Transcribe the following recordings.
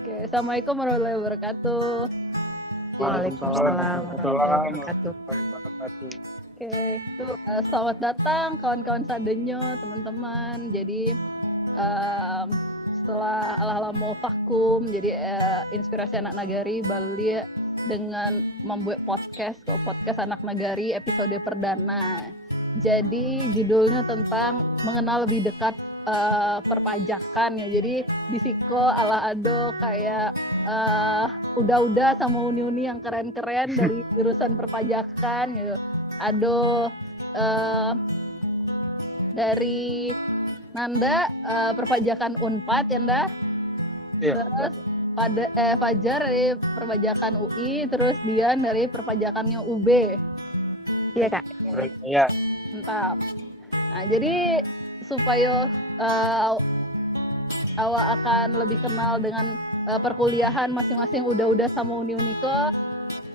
Oke, assalamualaikum warahmatullahi wabarakatuh. Waalaikumsalam warahmatullahi wabarakatuh. Oke, itu selamat datang kawan-kawan Sadenyo, teman-teman. Jadi setelah ala-ala mau vakum, jadi inspirasi anak nagari Bali dengan membuat podcast anak nagari episode perdana. Jadi judulnya tentang mengenal lebih dekat perpajakan ya. Jadi bisiko ala ado kayak udah sama uni-uni yang keren-keren dari jurusan perpajakan gitu. Ado dari Nanda perpajakan Unpad ya Nda. Iya. Terus Fajar dari perpajakan UI, terus Dian dari perpajakannya UB. Iya Kak. Iya. Mantap. Nah, jadi supaya awak akan lebih kenal dengan perkuliahan masing-masing udah sama uni-uniko,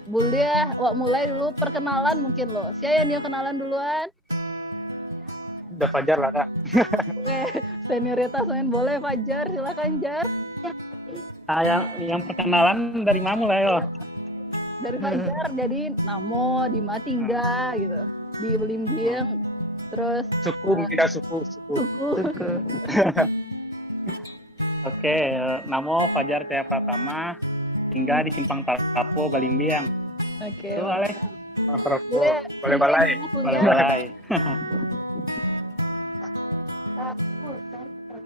boleh awak mulai dulu perkenalan mungkin loh. Siapa yang kenalan duluan? Udah Fajar lah Kak. Oke, senioritas main boleh Fajar, silakan Jar. Yang perkenalan dari Mamu lah yo. Dari Fajar, jadi Namo, di Matingga gitu, di Belimbiang, terus Suku, tidak suku. Oke, namo Fajar Cahaya Pratama, tinggal di Simpang Tarapo, Balimbiang. Oke. Itu Ale. Boleh balai. Balai.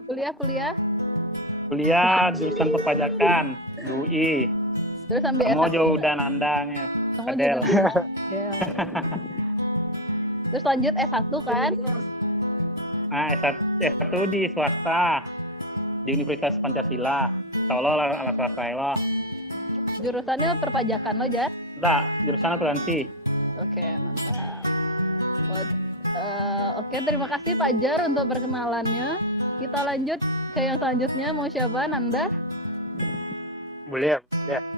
Kuliah. Kuliah jurusan perpajakan, di UI. Terus sampai Kamu jauh udah nandangnya. Kamu Adel. Ya. Terus lanjut S1 kan? Nah, S1 di swasta, di Universitas Pancasila. Tolong ala swasta lo. Jurusannya perpajakan lo, Jar? Enggak, jurusan akuntansi. Oke, mantap. Oke, terima kasih Pak Jar untuk perkenalannya. Kita lanjut ke yang selanjutnya. Mau siapa, Nanda? Boleh.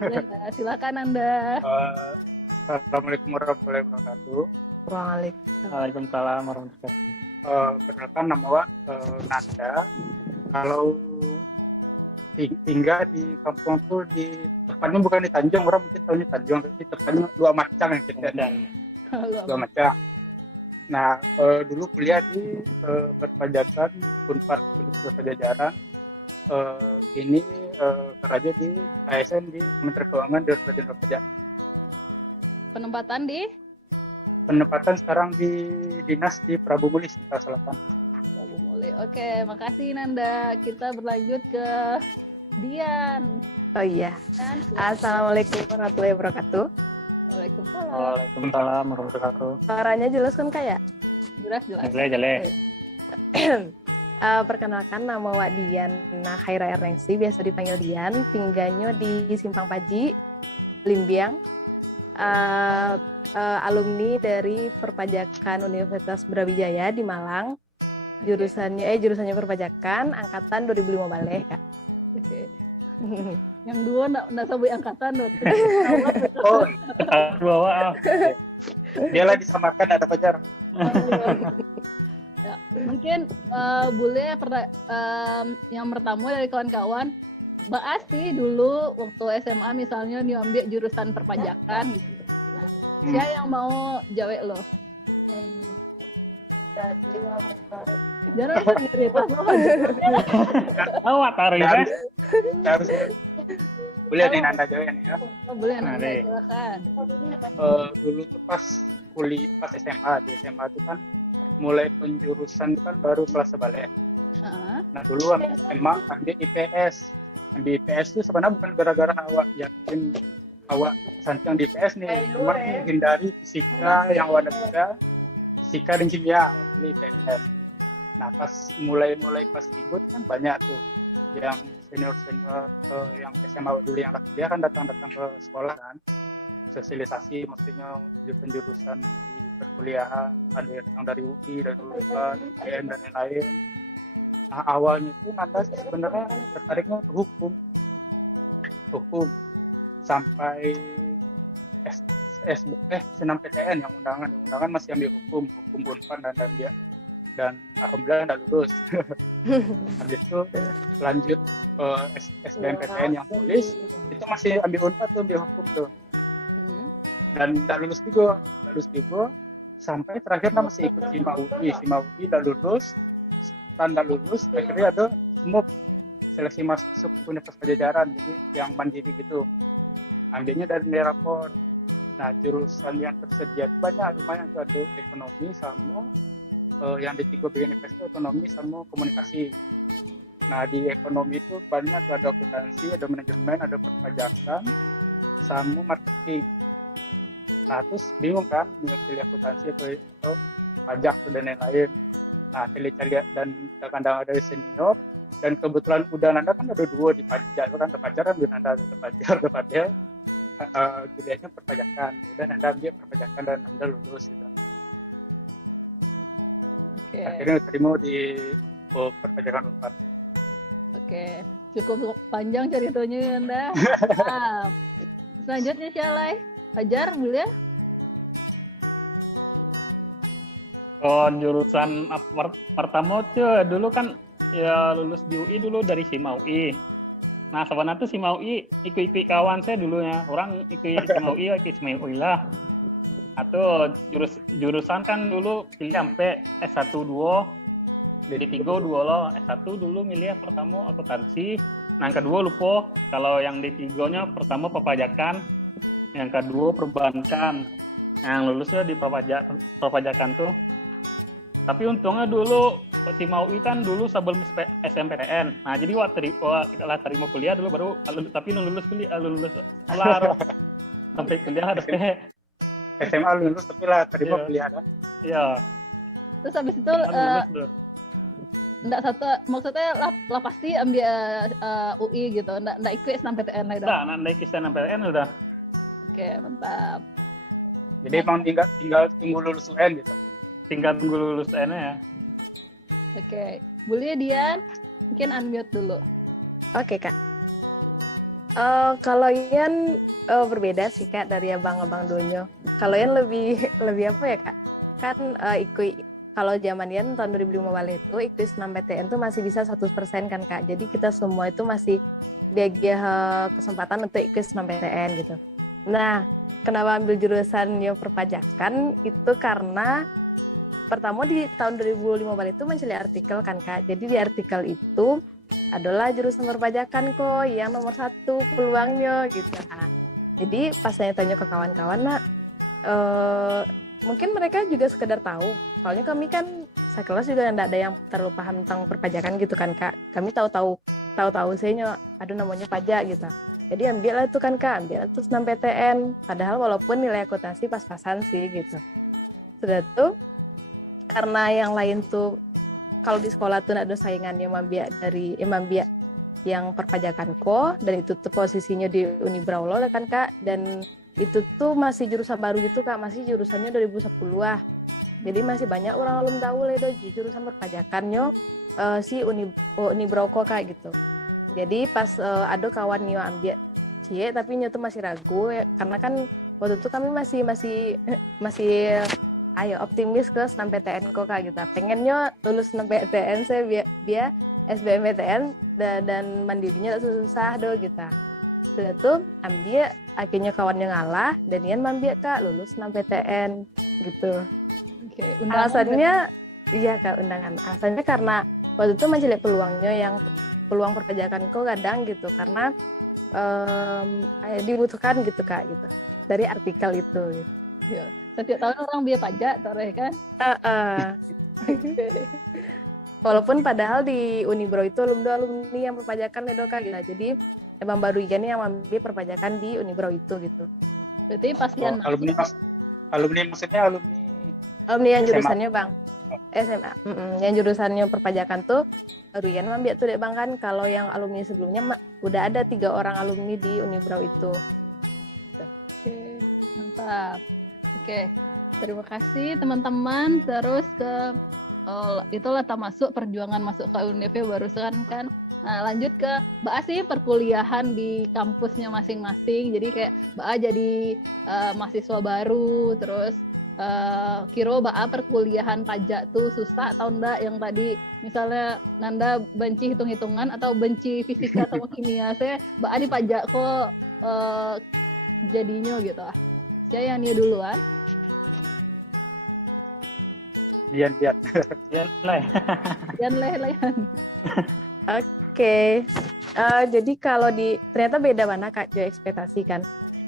Boleh, silakan Nanda. Assalamualaikum warahmatullahi wabarakatuh. Waalaikumsalam warahmatullahi wabarakatuh. Perkenalkan nama Wak Nanda. Kalau tinggal di kampung tuh tepatnya bukan di Tanjung, orang mungkin tahunya Tanjung, tapi tepatnya Dua Macang yang kita Dan Dua Macang. Nah, dulu kuliah di perpajakan Unpad Universitas Pajajaran. Kini kerja di ASN di Kementerian Keuangan Direktorat Jenderal Pajak. Penempatan sekarang di dinas di Prabu Muli, Sumatera Selatan. Prabu Muli. Oke, makasih Nanda. Kita berlanjut ke Dian. Oh iya. Assalamualaikum warahmatullahi wabarakatuh. Waalaikumsalam. Waalaikumsalam warahmatullahi wabarakatuh. Suaranya jelas kan Kak ya? Jelas. Jale. Perkenalkan nama Wak Dian Khaira Ernengsi, biasa dipanggil Dian. Tinggalnya di Simpang Paji, Limbiang. Alumni dari Perpajakan Universitas Brawijaya di Malang. Jurusannya perpajakan angkatan 2005 balik Kak. Oke. Yang dua nggak sebut angkatan loh. Oh, Bawa. dia lagi disamakan ada Fajar. Ya, mungkin boleh yang pertama dari kawan-kawan bahas sih dulu waktu SMA misalnya diambil jurusan perpajakan gitu. Siapa yang mau jawab lo? Jangan senioritas lo. Taruh ya. Harus. Boleh nih Nanda jawab nih ya. Oh, boleh Nanda, Mari. silakan. Dulu tuh pas SMA di SMA itu kan mulai penjurusan itu kan baru kelas balik. Nah dulu emang ambil IPS. Ambil IPS itu sebenarnya bukan gara-gara awak yakin awak sancang di IPS nih, cuma menghindari fisika yang warna beda, fisika dan kimia di IPS. Nah pas mulai pas ikut kan banyak tuh yang senior yang SMA dulu yang dia kan datang ke sekolah kan, sosialisasi maksudnya jurusan di perkuliahan, ada yang datang dari UI, dari Unpad, UGM dan lain-lain. Nah awalnya itu Nanda sebenarnya tertariknya hukum sampai SNMPTN yang undangan masih ambil hukum Unpad dan dia. dan alhamdulillah nggak lulus. Habis itu lanjut SBMPTN yang tulis, itu masih ambil Unpad tuh, ambil hukum tuh, dan nggak lulus juga sampai terakhir masih ikut SIMA UI nggak lulus, akhirnya ada SMUP, seleksi masuk Universitas Pajajaran, jadi yang mandiri gitu, ambilnya dari Merapor. Nah, jurusan yang tersedia banyak, lumayan tuh, ada ekonomi sama yang di 3 bagian IPS itu ekonomi sama komunikasi. Nah, di ekonomi itu banyak tuh, ada akuntansi, ada manajemen, ada perpajakan, sama marketing. Nah, terus bingung kan mau pilih akuntansi atau pajak dan lain-lain. Nah, pilih dan kadang ada senior, dan kebetulan udah Nanda kan ada 2 di pajak, kan ada pajar kan Nanda, ada pajar, ada padel. Kuliahnya perpajakan, udah Nanda ambil perpajakan dan Nanda lulus gitu. Akhirnya terima di perpajakan Unpad. Oke, cukup panjang ceritanya Nanda. Selanjutnya Syalai, Fajar boleh? Jurusan pertama tuh dulu kan ya lulus di UI dulu dari SIMA UI. Nah, sebenarnya tuh SIMA UI ikut kawan saya dulunya. Orang ikut SIMA UI, ikut SIMA UI lah. Atau jurusan kan dulu pilih sampai S1 2, D3 2 loh. S1 dulu milih pertama akuntansi, nah yang kedua lupa. Kalau yang D3-nya pertama perpajakan, yang kedua perbankan. Yang lulusnya di perpajakan tuh. Tapi untungnya dulu SIMA UI kan dulu sebelum SMPTN. Nah, jadi waktu terima kuliah dulu baru, tapi lulus kelar sampai kuliah ada SMA lulus tapi terima kuliah ada. Iya. Terus habis itu enggak satu, maksudnya lah pasti ambil UI gitu, enggak ikut SNMPTN lah. Enggak ikut SNMPTN udah. Oke, mantap. Jadi emang tinggal tunggu lulus UN gitu. Tinggal tunggu lulus UN ya. Oke, boleh Dian, mungkin unmute dulu. Oke Kak. Kalau Ian berbeda sih Kak dari abang-abang Donyo. Kalau Ian lebih apa ya Kak? Kan ikut, kalau zaman Ian tahun 2005 balik itu ikut SNMPTN tuh masih bisa 100% kan Kak. Jadi kita semua itu masih dibagi kesempatan untuk ikut SNMPTN gitu. Nah, kenapa ambil jurusan yang perpajakan itu karena pertama di tahun 2005 balik itu mencari artikel kan Kak. Jadi di artikel itu adalah jurusan perpajakan kok yang nomor 1 peluangnya gitu. Nah, jadi pas saya tanya ke kawan-kawan, mungkin mereka juga sekedar tahu. Soalnya kami kan sekelas juga tidak ada yang terlalu paham tentang perpajakan gitu kan Kak. Kami tahu saya ada namanya pajak gitu. Jadi ambil lah itu kan Kak, ambil terus 6 PTN. Padahal walaupun nilai akuntansi pas-pasan sih gitu. Sudah tuh karena yang lain tuh kalau di sekolah tuh ada saingannya Mambia yang perpajakan dan itu tuh posisinya di Unibraulo kan Kak, dan itu tuh masih jurusan baru gitu Kak, masih jurusannya 2010 lah. Jadi masih banyak orang belum tahu lah jurusan perpajakannya si Unibraulo Kak gitu. Jadi pas ada kawan nyo ambil cie tapi nyo tuh masih ragu ya, karena kan waktu itu kami masih optimis ke SNMPTN kok Kak gitu. Pengennya lulus SNMPTN saya biar SBMPTN dan mandirinya susah do gitu. Sudah tuh ambil, akhirnya kawannya ngalah dan Ian ambil Kak lulus SNMPTN gitu. Oke, alasannya iya Kak, undangan. Alasannya karena waktu itu masih lihat peluangnya, yang peluang perpajakan kok kadang gitu, karena dibutuhkan gitu Kak gitu dari artikel itu gitu. Ya. Setiap tahun orang biaya pajak, toreh kan? Walaupun padahal di Unibro itu alumni yang perpajakan ya Kak gitu. Jadi emang baru Ian yang ambil perpajakan di Unibro itu gitu. Berarti pas Ian alumni maksudnya alumni yang jurusannya Bang SMA. Yang jurusannya perpajakan tuh baru Ian ambil tuh deh Bang kan. Kalau yang alumni sebelumnya udah ada 3 orang alumni di Unibro itu. Oke, mantap. Oke, terima kasih teman-teman. Terus itulah masuk perjuangan masuk ke UNIF barusan kan. Nah, lanjut ke Mbak A sih perkuliahan di kampusnya masing-masing. Jadi kayak Mbak A jadi mahasiswa baru, terus Kiro baa perkuliahan pajak tuh susah atau enggak, yang tadi misalnya Nanda benci hitung-hitungan atau benci fisika atau kimia, saya baa di pajak kok jadinya gitu. Saya yang dia duluan. Lian. Ya lah. Yan leh. Oke. Jadi kalau ternyata beda mana Kak Jo ekspektasi kan.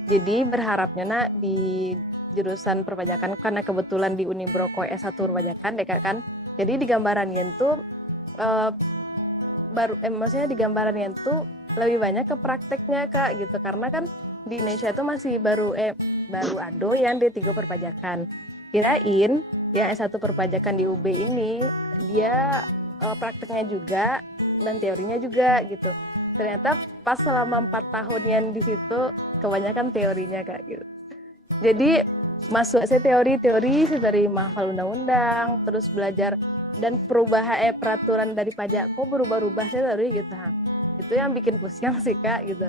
Jadi berharapnya nak di jurusan perpajakan, karena kebetulan di Unibroko S1 perpajakan Deka kan. Jadi di gambarannya tuh maksudnya di gambarannya tuh lebih banyak ke prakteknya Kak gitu, karena kan di Indonesia itu masih baru ado yang D3 perpajakan. Kirain yang S1 perpajakan di UB ini dia prakteknya juga dan teorinya juga gitu. Ternyata pas selama 4 tahun yang di situ kebanyakan teorinya Kak gitu. Jadi masuk saya teori dari menghafal undang-undang, terus belajar dan perubahan peraturan dari pajak kok berubah-ubah saya dari gitu. Itu yang bikin pusing sih Kak gitu.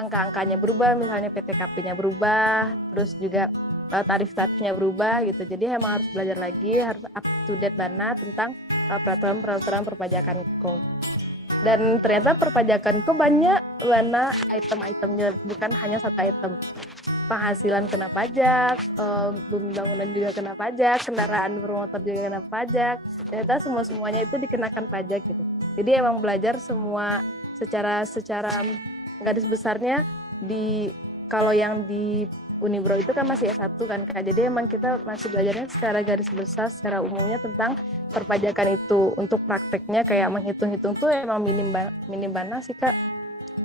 Angka-angkanya berubah, misalnya PTKP-nya berubah, terus juga tarif-tarifnya berubah gitu. Jadi emang harus belajar lagi, harus up to date bana tentang peraturan perpajakan kok. Dan ternyata perpajakan kok banyak bana item-itemnya, bukan hanya satu item. Penghasilan kena pajak, bangunan juga kena pajak, kendaraan bermotor juga kena pajak. Ternyata semuanya itu dikenakan pajak gitu. Jadi emang belajar semua secara garis besarnya kalau yang di Unibro itu kan masih S1 kan Kak. Jadi emang kita masih belajarnya secara garis besar, secara umumnya tentang perpajakan itu. Untuk prakteknya kayak menghitung-hitung tuh emang minim banget sih Kak.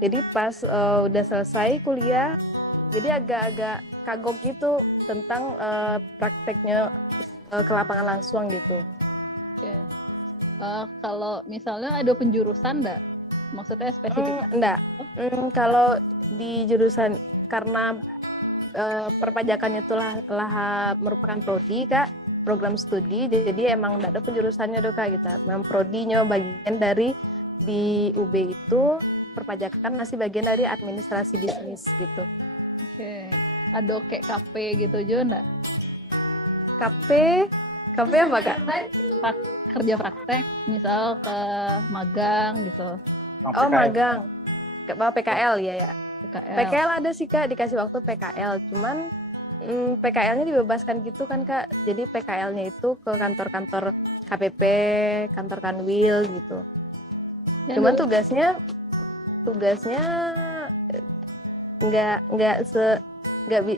Jadi pas udah selesai kuliah, jadi agak-agak kagok gitu tentang prakteknya ke lapangan langsung gitu. Oke. Kalau misalnya ada penjurusan enggak? Maksudnya spesifik? Enggak. Kalau di jurusan, karena perpajakannya itulah merupakan prodi Kak, program studi, jadi emang enggak ada penjurusannya doh Kak gitu. Memang prodinya bagian dari di UB itu perpajakan masih bagian dari administrasi bisnis gitu. Oke. Ada kayak KP gitu juga enggak? KP apa Kak? Kerja praktek, misal ke magang gitu. Oh magang, ke PKL ya. PKL. PKL ada sih Kak, dikasih waktu PKL, cuman PKL-nya dibebaskan gitu kan Kak. Jadi PKL-nya itu ke kantor-kantor KPP, kantor Kanwil gitu. Ya, Cuman tugasnya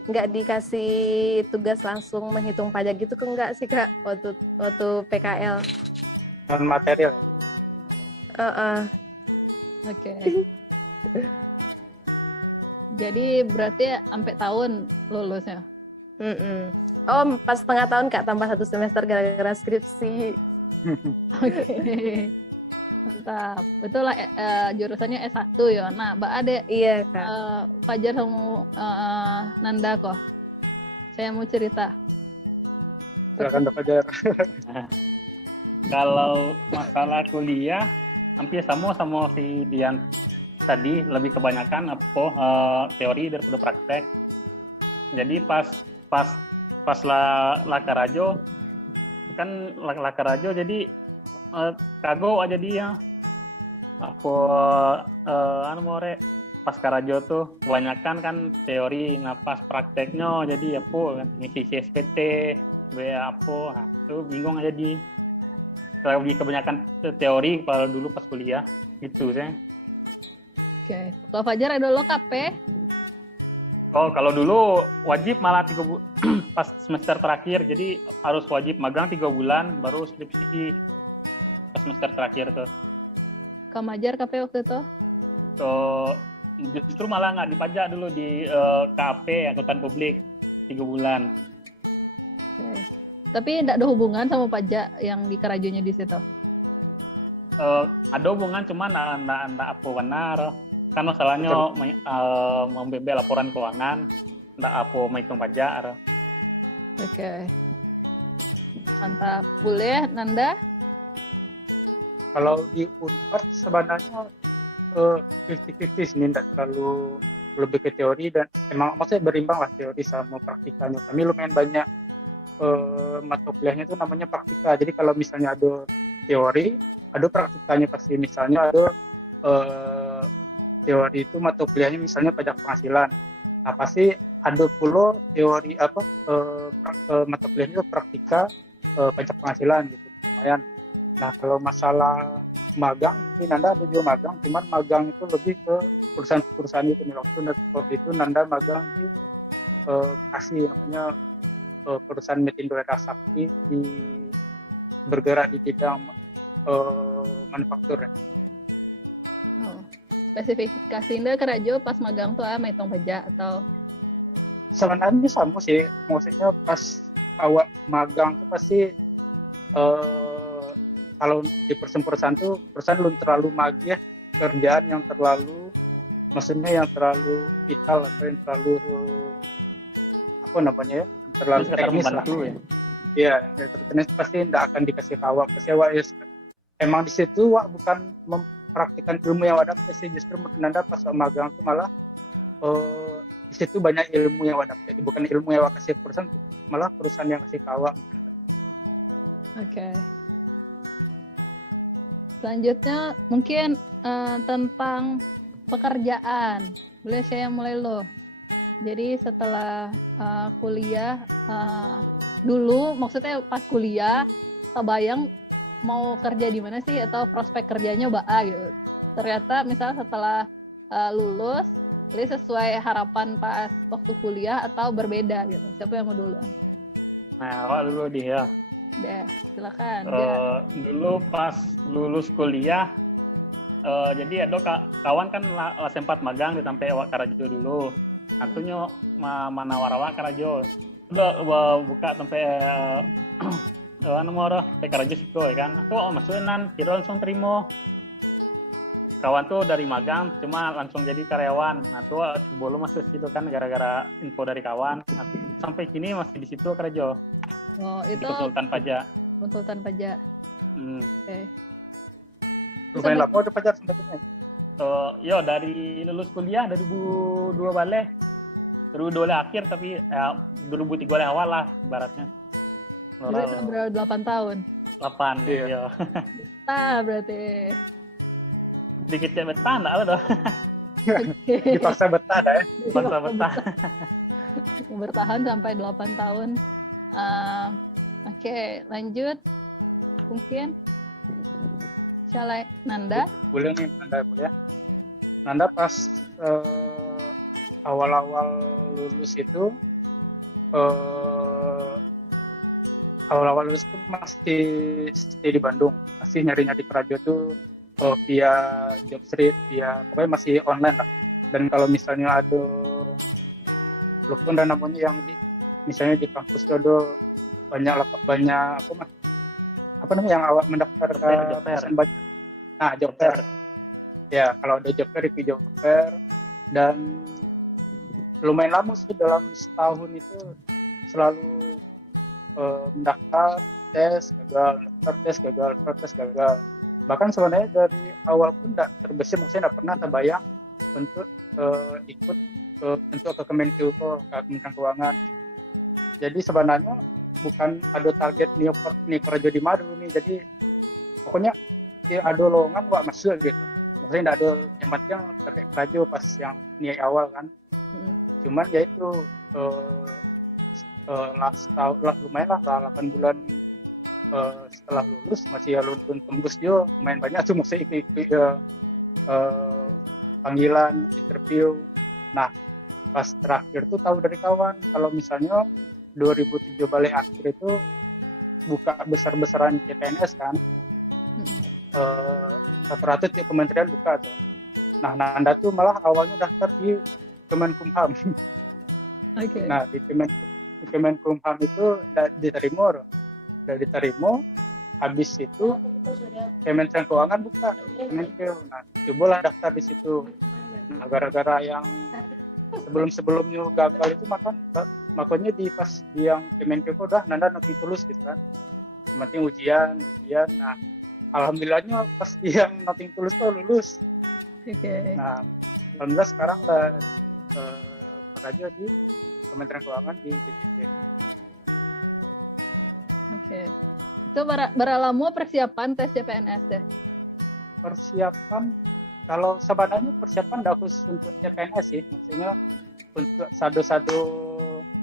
nggak dikasih tugas langsung menghitung pajak gitu, enggak sih Kak waktu PKL. Non material. Oke. Jadi berarti sampai tahun lulusnya? Oh, pas setengah tahun Kak, tambah 1 semester gara-gara skripsi. Oke. Mantap. Betul lah, jurusannya S1 ya. Nah, Mbak Ade, Iya Kak. Fajar sama Nanda kok. Saya mau cerita. Silakan Dok Fajar. Kalau masalah kuliah hampir sama si Dian tadi, lebih kebanyakan teori daripada praktek. Jadi pas Lakarajo kan Lakarajo jadi kago aja dia pas Karajo tuh kebanyakan kan teori, pas prakteknya jadi ngisi CSPT tuh bingung aja lebih kebanyakan teori kalau dulu pas kuliah gitu saya. Oke. Kalau Fajar ada lo KP? Oh, kalau dulu wajib malah 3 bulan pas semester terakhir, jadi harus wajib magang 3 bulan baru skripsi pas semester terakhir tuh. Kamajar KP waktu itu? So, justru malah nggak dipajak dulu di KAP, angkutan publik 3 bulan. Oke. Tapi tidak ada hubungan sama pajak yang di Karajonya di situ? Ada hubungan, cuman anda apa benar kan masalahnya membebel laporan keuangan, ndak apa menghitung pajak. Oke. Mantap. Boleh Nanda? Kalau di Unpad sebenarnya 50-50 sih, tidak terlalu lebih ke teori dan emang maksudnya berimbang lah teori sama praktikanya. Kami lumayan banyak mata kuliahnya itu namanya praktika. Jadi kalau misalnya ada teori, ada praktikanya pasti. Misalnya ada teori itu mata kuliahnya misalnya pajak penghasilan. Nah pasti ada pula teori mata kuliahnya itu praktika pajak penghasilan gitu, lumayan. Nah kalau masalah magang, mungkin Nanda ada juga magang, cuman magang itu lebih ke perusahaan-perusahaan itu. Waktu itu Nanda magang di Bekasi, namanya perusahaan Metindo Era Sakti, bergerak di bidang manufaktur ya. Oh. Spesifikasinya kerajo pas magang tuh metong pajak atau sebenarnya sama sih, maksudnya pas awak magang tuh pasti kalau di perusahaan tuh perusahaan belum terlalu magih kerjaan yang terlalu, maksudnya yang terlalu vital atau yang terlalu apa namanya ya, terlalu teknis lah. Iya, teknis pasti tidak akan dikasih awak. Pasti awak ya, emang di situ awak bukan mempraktikkan ilmu yang awak dapat, justru Nanda pas magang tuh malah di situ banyak ilmu yang awak dapat. Jadi bukan ilmu yang awak kasih perusahaan, malah perusahaan yang kasih ke awak. Oke. Selanjutnya mungkin tentang pekerjaan. Boleh saya mulai lo. Jadi setelah kuliah, dulu maksudnya pas kuliah, kebayang mau kerja di mana sih atau prospek kerjanya gitu. Ternyata misalnya setelah lulus, jadi sesuai harapan pas waktu kuliah atau berbeda gitu. Siapa yang mau dulu? Nah, awak dulu dia. Deh, silakan. Dulu pas lulus kuliah, jadi ada kawan kan lah sempat magang di tempat awak karajo dulu. Atunya manawar awak karajo. Udah buka tempat nomor karajo situ ya kan. Aku masukin kira langsung terima. Kawan tuh dari magang cuma langsung jadi karyawan. Nah tuh sebelum masuk situ kan gara-gara info dari kawan. Nah, sampai kini masih di situ karajo. Oh, itu konsultan pajak. Konsultan pajak. Oke. Lumayan lama udah pajak sebetulnya. Yo dari lulus kuliah 2002 balik. 2002 akhir tapi ya 2003 awal lah ibaratnya. Berarti berapa 8 tahun? 8 iya. Berarti. Dikit ya betah enggak ada. Dipaksa betah dah ya. Dipaksa betah. Bertahan sampai 8 tahun. Oke, lanjut. Mungkin Nanda. Boleh nih, Nanda boleh. Nanda pas awal-awal lulus itu masih stay di Bandung, masih nyari-nyari kerja tuh via Jobstreet, via pokoknya masih online lah. Dan kalau misalnya ada lupun dan namanya yang misalnya di kampus itu ada banyak apa namanya yang awak mendaftar ke perusahaan banyak. Nah, job fair. Ya, kalau ada job fair itu job fair, dan lumayan lama sih, dalam setahun itu selalu mendaftar, tes gagal. Bahkan sebenarnya dari awal pun tidak terbesit, maksudnya tidak pernah terbayang untuk ikut untuk ke Kemenko, ke Kementerian Keuangan. Jadi sebenarnya bukan ada target nih kerja di mana nih, jadi pokoknya ya ada lowongan wak masuk gitu. Maksudnya tidak ada yang penting terkait kerja pas yang niat awal kan. Cuman ya itu lumayan lah 8 bulan setelah lulus masih alun-alun tembus juga lumayan banyak tuh, maksudnya ikut panggilan interview. Nah pas terakhir tuh tahu dari kawan kalau misalnya 2007 balik akhir itu buka besar-besaran CPNS kan, rata-rata tiap kementerian buka tuh. Nah Nanda tuh malah awalnya daftar di Kemenkumham. Okay. Nah di Kemenkumham itu udah diterima, habis itu Kementerian Keuangan buka Kemenko. Nah cobalah daftar di situ. Nah gara-gara yang sebelumnya gagal itu makanya di pas di yang Kemenko udah Nanda nothing tulus gitu kan, yang penting ujian. Nah alhamdulillahnya pas yang nothing tulus tuh lulus. Okay. Nah alhamdulillah sekarang kerja di Kementerian Keuangan di DJP. Oke. Itu berapa lama persiapan tes CPNS deh? Persiapan, kalau sebenarnya persiapan tidak khusus untuk CPNS sih, maksudnya untuk sado-sado,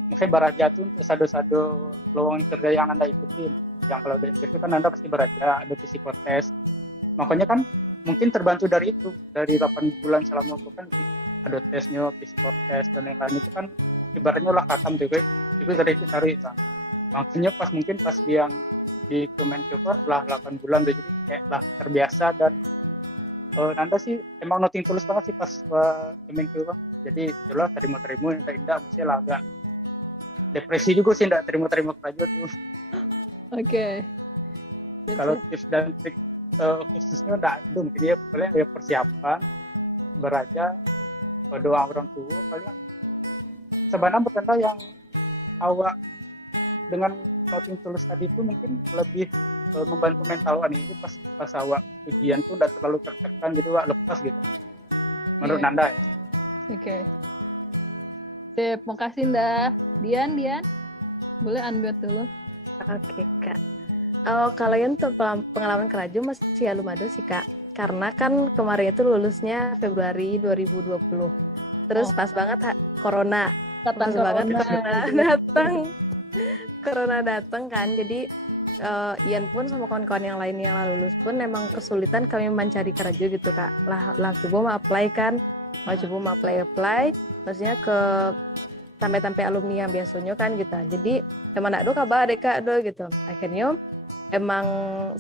mungkin beraja itu untuk sado-sado lowongan kerja yang Anda ikutin. Yang kalau dari itu kan Anda pasti beraja, ada psikotes. Makanya kan mungkin terbantu dari itu, dari 8 bulan selama itu kan ada tesnya, psikotes dan lain-lain itu kan ibaratnya lah khatam juga, itu dari kita itu. Makanya mungkin pas yang di Kemenko lah 8 bulan tuh, jadi kayak lah terbiasa dan Nanda sih emang noting tulus banget sih pas Kemenko. Jadi jelas terima-terima, indah mesti lah agak depresi juga sih, enggak terima-terima kerja tuh. Oke. Kalau tips dan trik khususnya enggak ada, mungkin dia paling ya persiapan, beraja, doa orang tua, paling sebenarnya bertanda yang awak dengan noting tulus tadi itu mungkin lebih membantu mental ini pas awak ujian tuh enggak terlalu tertekan, jadi awak lepas gitu. Menurut Nanda ya. Oke. Sip, makasih Nda. Dian, boleh unmute dulu. Oke, Kak. Kalau yang untuk pengalaman kerja masih lumado sih, Kak. Karena kan kemarin itu lulusnya Februari 2020. Terus pas banget corona. Pas banget corona datang kan. Jadi Ian pun sama kawan-kawan yang lain yang lulus pun memang kesulitan kami mencari kerja gitu, Kak. Lah coba mau apply kan. Coba mau apply. Maksudnya ke sampai alumni yang biasanya kan gitu. Jadi emang nak do kabar deh Kak do gitu. Akhirnya emang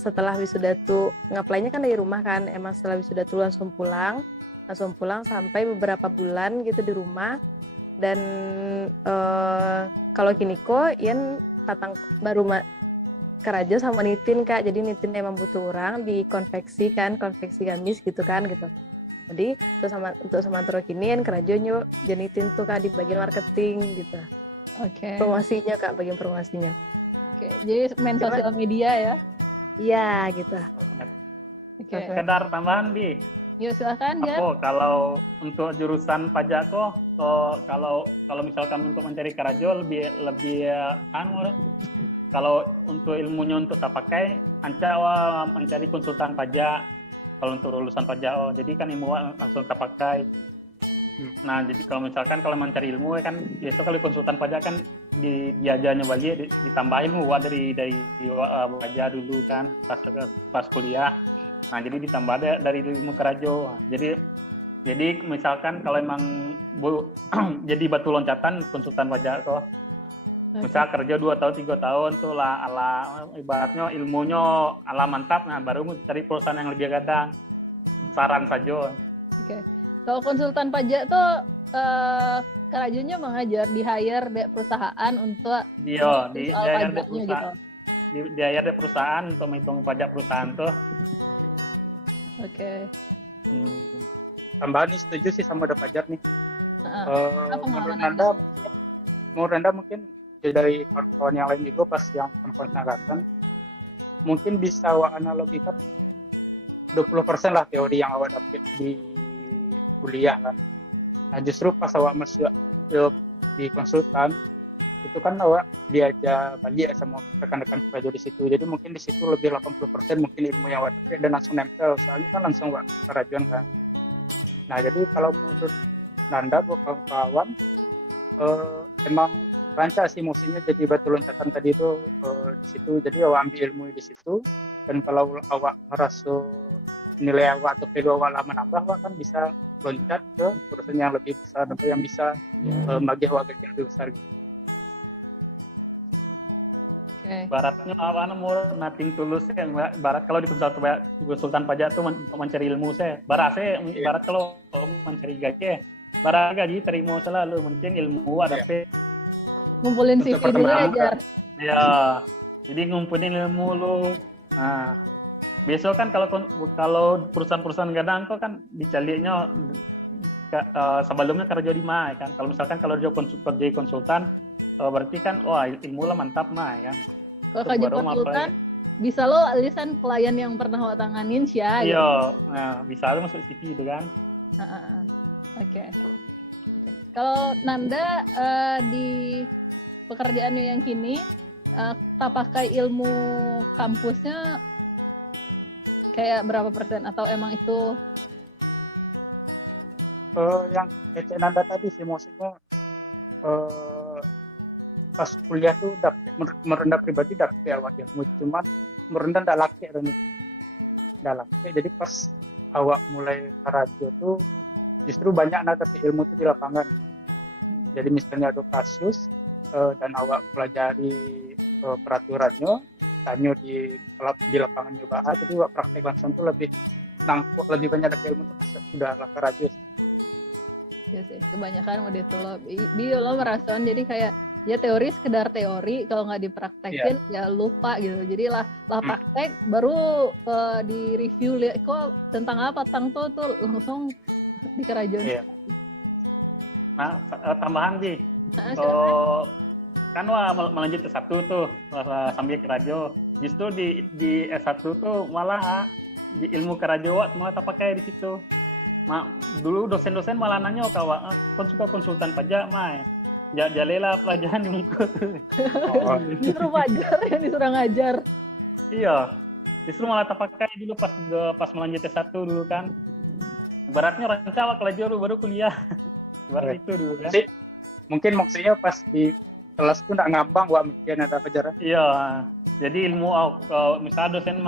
setelah wisuda tuh ngapply-nya kan dari rumah kan. Emang setelah wisuda tuh langsung pulang sampai beberapa bulan gitu di rumah. Dan kalau kini kok Ian datang baru kerja sama Nitin Kak. Jadi Nitin emang butuh orang di konveksi gamis gitu kan gitu. Jadi untuk sementara kini Ian kerja nyok Nitin tuh Kak di bagian marketing gitu. Oke. Promosinya Kak, bagian promosinya. Oke, jadi main sosial media ya? Iya gitu. Oke. Sekedar tambahan Bi. Yuk silakan ya. Kalau untuk jurusan pajak kalau misalkan untuk mencari kerja lebih kalau untuk ilmunya untuk tak pakai, anca mencari konsultan pajak. Kalau untuk lulusan pajak, jadi kan ilmu langsung tak pakai. Nah, jadi kalau mencari ilmu kan biasa kalau konsultan pajak kan diajarnya balik ditambahin dari pajak dulu kan pas kuliah. Nah, jadi ditambah dari ilmu kerja. Jadi misalkan kalau emang jadi batu loncatan konsultan pajak kok. Misal kerja 2 tahun 3 tahun tuh lah ala ibaratnya ilmunya ala mantap, nah baru cari perusahaan yang lebih gadang. Saran saja. Oke. Kalau konsultan pajak tuh kerajanya mengajar di hire di perusahaan untuk di hire di perusahaan. Gitu. Di hire di perusahaan untuk menghitung pajak perusahaan tuh. Oke. Tambahan nih, setuju sih sama ada pajak nih. Menurut Anda mungkin dari kawan-kawan yang lain juga pas yang konsultan mungkin bisa awak analogikan 20% lah teori yang awak dapat di kuliah kan. Nah justru pas awak masuk di konsultan itu kan awak diajak balik sama rekan-rekan kerja di situ. Jadi mungkin di situ lebih 80% mungkin ilmu yang awak dapat dan langsung nempel, soalnya kan langsung awak kerajuan kan. Nah jadi kalau menurut Nanda buat kawan-kawan emang rancak sih maksudnya jadi batu loncatan tadi itu di situ. Jadi awak ambil ilmu di situ, dan kalau awak merasa nilai awak atau value awak lama nambah, awak kan bisa loncat ke perusahaan yang lebih besar atau yang bisa bagi awak gaji lebih besar gitu. Baratnya awak mau nating tulus ya, barat kalau di konsultan pajak tuh untuk mencari ilmu saya. Barat kalau mencari gaji, barat gaji terima selalu, mungkin ilmu ada ngumpulin CV dulu aja. Ya, jadi ngumpulin ilmu lu. Nah, besok kan kalau perusahaan-perusahaan gadang kok kan dicaliknya sebelumnya kerja di mana kan. Kalau misalkan kalau dia kerja konsultan, berarti kan ilmu lah mantap mah kan. Kalau kerja konsultan bisa lo lisan klien yang pernah lo tanganin sih ya. Iya, nah bisa lo masuk CV itu kan. Oke. Kalau Nanda di pekerjaannya yang kini, tak pakai ilmu kampusnya kayak berapa persen atau emang itu? Yang kece Nanda tadi sih, maksudnya pas kuliah tuh merendah pribadi dapet awak ilmu, cuman merendah ndak laki jadi pas awak mulai karajo tuh justru banyak dapet ilmu tuh di lapangan. Jadi misalnya ada kasus dan awak pelajari peraturannya, tanya di lapangan juga, jadi awak praktek langsung tuh lebih banyak dapet ilmu tuh sudah lah karajo. Ya sih, kebanyakan udah itu lo merasakan jadi kayak ya teori sekedar teori, kalau nggak dipraktekin ya lupa gitu. Jadi lah praktek baru di review lihat kok tentang apa tuh langsung di kerajaan. Nah, tambahan sih. Kan melanjut ke S1 tuh sambil kerajo. Justru di S1 tuh malah di ilmu kerajo malah tak pakai di situ. Dulu dosen-dosen malah nanya kawa, kan suka konsultan pajak mai. Jalela pelajaran di muka. Justru wajar yang disuruh ngajar. Iya, justru malah tak pakai dulu pas melanjut S1 dulu kan. Ibaratnya rancawa kelajar baru kuliah. Ibarat itu dulu kan. Mungkin maksudnya pas di kelas tuh nggak ngambang wah mungkin ada pelajaran. Iya, jadi ilmu misalnya dosen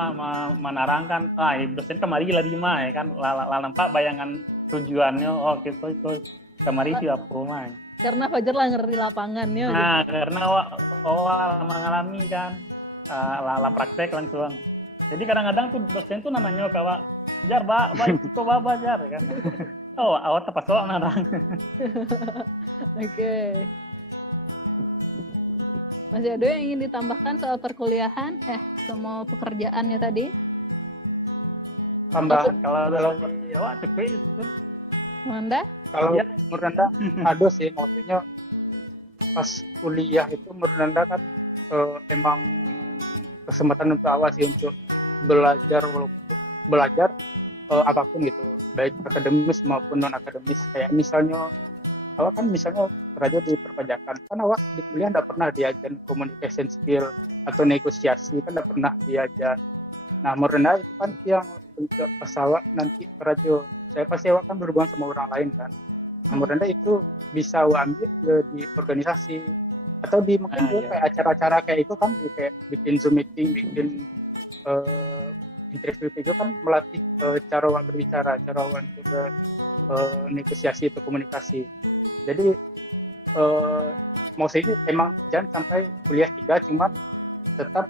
menerangkan, dosen kemari lagi ya kan, nampak bayangan tujuannya, gitu kemari itu apa mah. Karena Fajar lah ngerti lapangannya. Nah, gitu. Karena mengalami kan, praktek langsung. Jadi kadang-kadang tuh dosen tuh namanya kawa, jar itu baba jar kan. Awat tepat soal narang. Oke. Masih ada yang ingin ditambahkan soal perkuliahan? Semua pekerjaannya tadi? Tambahan kalau cukup itu. Nanda? Kalau menurut Anda ada sih, maksudnya pas kuliah itu menurut Anda kan emang kesempatan untuk awal sih untuk belajar apapun gitu, baik akademis maupun non akademis. Kayak misalnya awak kan kerja di perpajakan, kan awak di kuliah nggak pernah diajar communication skill atau negosiasi, kan nggak pernah diajar. Nah menurut itu kan yang untuk pas awak nanti kerja, saya pasti awak kan berhubungan sama orang lain kan. Nah menurut itu bisa awak ambil di organisasi atau di mungkin kayak acara-acara kayak itu kan, kayak bikin Zoom meeting, bikin interview itu kan melatih cara awak berbicara, cara awak untuk negosiasi atau komunikasi. Jadi maksudnya emang jangan sampai kuliah 3, cuman tetap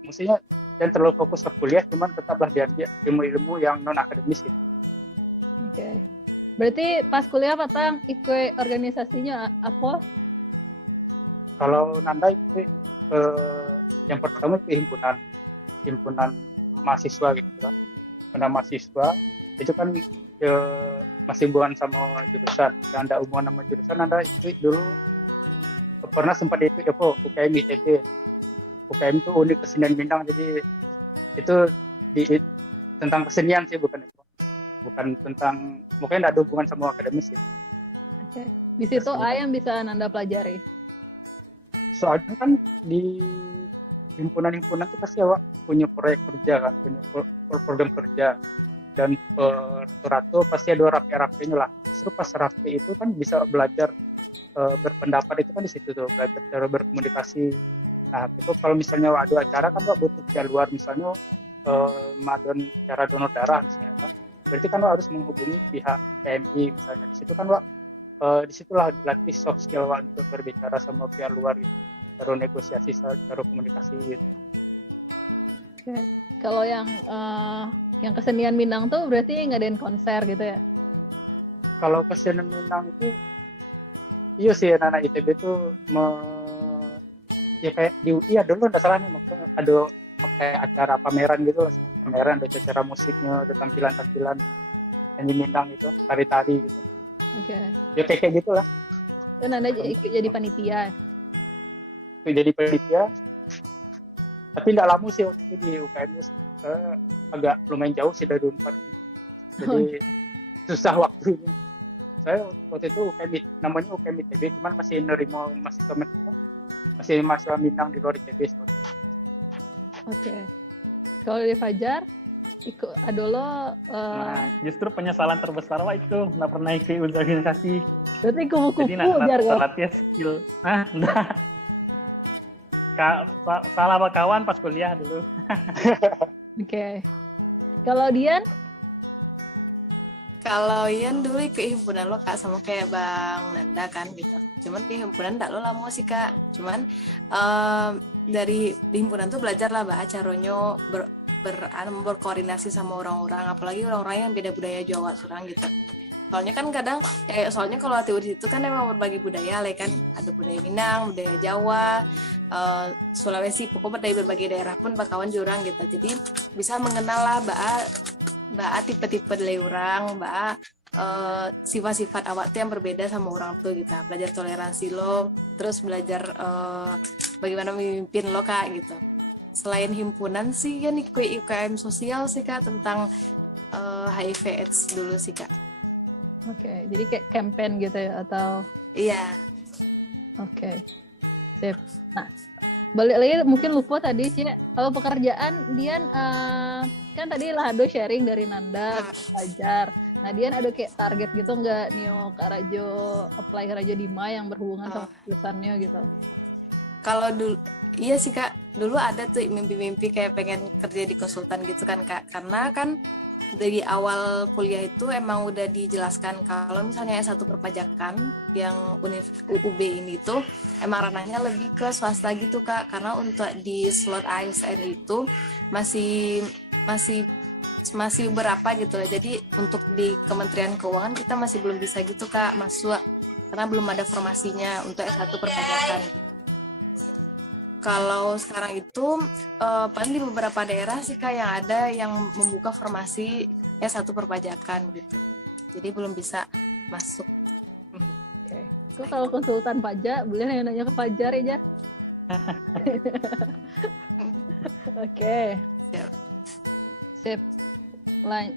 maksudnya jangan terlalu fokus ke kuliah, cuman tetaplah diambil ilmu-ilmu yang non akademis gitu. Oke. Berarti pas kuliah Patang ikut organisasinya apa? Kalau Nanda itu yang pertama itu himpunan mahasiswa gitu kan. Himpunan mahasiswa itu kan masih hubungan sama jurusan, yang ada hubungan sama jurusan. Anda itu dulu pernah sempat ikut UKM ITB. UKM itu Unik Kesenian Minang, jadi itu tentang kesenian sih, bukan tentang, mungkin tidak ada hubungan sama akademis sih. Oke. Di situ yang bisa Nanda pelajari. Soalnya kan di himpunan itu pasti awak punya proyek kerja kan, punya program kerja. Dan rata-rata pasti ada rapi-rapinya lah. Justru pas rapi itu kan bisa belajar berpendapat, itu kan di situ tuh, belajar cara berkomunikasi. Nah itu kalau misalnya ada acara kan butuh pihak luar, misalnya madon cara donor darah misalnya kan, berarti kan harus menghubungi pihak PMI misalnya. Di situ kan disitulah dilatih soft skill untuk berbicara sama pihak luar gitu, cara negosiasi, cara komunikasi gitu. Oke. Kalau yang kesenian Minang tuh berarti ngadain konser gitu ya? Kalau kesenian Minang itu, iya sih anak ITB tuh ya kayak di UI dulu nggak salah nih, maksudnya ada kayak acara pameran gitu lah, pameran, ada acara musiknya, ada tampilan-tampilan nyanyi Minang gitu, tari-tari gitu. Oke. Ya kayak gitulah. Itu Nanda ikut jadi panitia? Itu jadi panitia, tapi nggak lama sih waktu itu di UKM, agak lumayan jauh sih dari Unpad, jadi susah waktunya. saya waktu itu namanya UKM ITB, cuman masih nerima masih mahasiswa Minang di luar ITB. Oke. Kalau di Fajar, Adolo Nah, justru penyesalan terbesar wah itu nggak pernah ikut organisasi. berarti kupu-kupu Jadi nak Jar kok. latihan skill. Enggak. Salah sama kawan pas kuliah dulu. Oke. Kalau Dian? Kalau Ian dulu ikut himpunan lo Kak, sama kayak Bang Nanda kan gitu. Cuman di himpunan tak lo lama sih Kak. Cuman dari di himpunan tuh belajar lah Mbak caranya berkoordinasi sama orang-orang, apalagi orang-orang yang beda budaya Jawa surang gitu. Soalnya kan kadang soalnya kalau hati di situ kan emang berbagai budaya lah kan, ada budaya Minang, budaya Jawa, Sulawesi, pokoknya dari berbagai daerah pun bakawan jurang gitu. Jadi bisa mengenal lah Mbak tipe-tipe dari orang, Mbak sifat-sifat awak tuh yang berbeda sama orang tuh gitu. Belajar toleransi lo, terus belajar bagaimana memimpin lo Kak gitu. Selain himpunan sih kan ikut UKM sosial sih Kak, tentang HIV/AIDS dulu sih Kak. Oke, jadi kayak campaign gitu ya atau? Iya. Oke, sip. Nah, balik lagi mungkin lupa tadi sih. Kalau pekerjaan Dian kan tadi Lado sharing dari Nanda, Fajar. Nah, Dian ada kayak target gitu nggak Nio Kak Rajo apply ke Rajo Dima yang berhubungan sama jurusannya gitu? Kalau dulu iya sih Kak, dulu ada tuh mimpi-mimpi kayak pengen kerja di konsultan gitu kan Kak, karena kan dari awal kuliah itu emang udah dijelaskan kalau misalnya S1 perpajakan yang UUB ini tuh emang ranahnya lebih ke swasta gitu Kak, karena untuk di slot ASN itu masih berapa gitu lah. Jadi untuk di Kementerian Keuangan kita masih belum bisa gitu Kak masuk, karena belum ada formasinya untuk S1 perpajakan gitu. Kalau sekarang itu paling di beberapa daerah sih Kak yang ada yang membuka formasi S1 perpajakan gitu. Jadi belum bisa masuk. Oke. So, kalau konsultan pajak boleh nanya ke Fajar ya, Jar? Oke. Sip.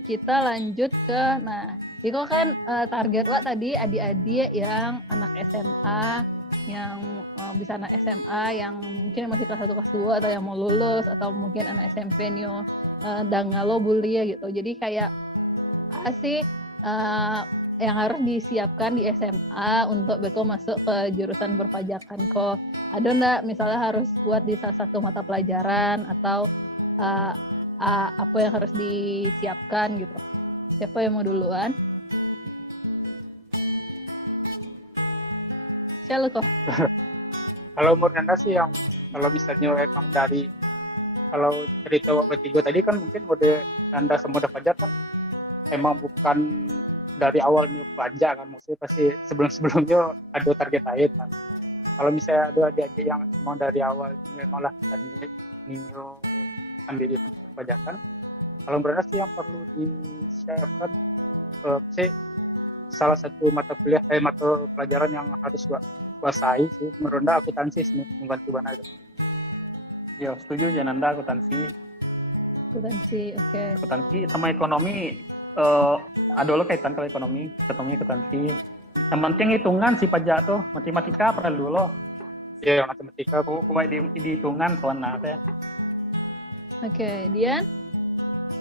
Kita lanjut ke, nah, itu kan target Wak tadi adik-adik yang anak SMA, yang bisa anak SMA yang mungkin masih kelas 1 kelas 2 atau yang mau lulus, atau mungkin anak SMP nih dangalo bulia gitu. Jadi kayak sih yang harus disiapkan di SMA untuk beko masuk ke jurusan perpajakan kok. Ada enggak misalnya harus kuat di salah satu mata pelajaran atau apa yang harus disiapkan gitu. Siapa yang mau duluan? Siapa kok? Kalau menurut Anda sih yang kalau misalnya emang dari kalau cerita bertiga tadi kan mungkin mode Anda sama udah Fajar kan emang bukan dari awal new pelajar kan, maksudnya pasti sebelumnya ada target lain kan. Kalau misalnya ada adik-adik yang emang dari awal memang lah new ambil di tempat perpajakan, kalau menurut Anda sih yang perlu disiapkan salah satu mata pelajaran yang harus kuasai sih menurut Anda akuntansi sih, membantu banget. Ya setuju ya Nanda, akuntansi. Oke. Akuntansi sama ekonomi ada lo kaitan ke ekonomi akuntansi. Yang penting hitungan sih pajak tuh, matematika perlu lo. Iya, matematika kuat di hitungan soalnya teh. Oke, Dian?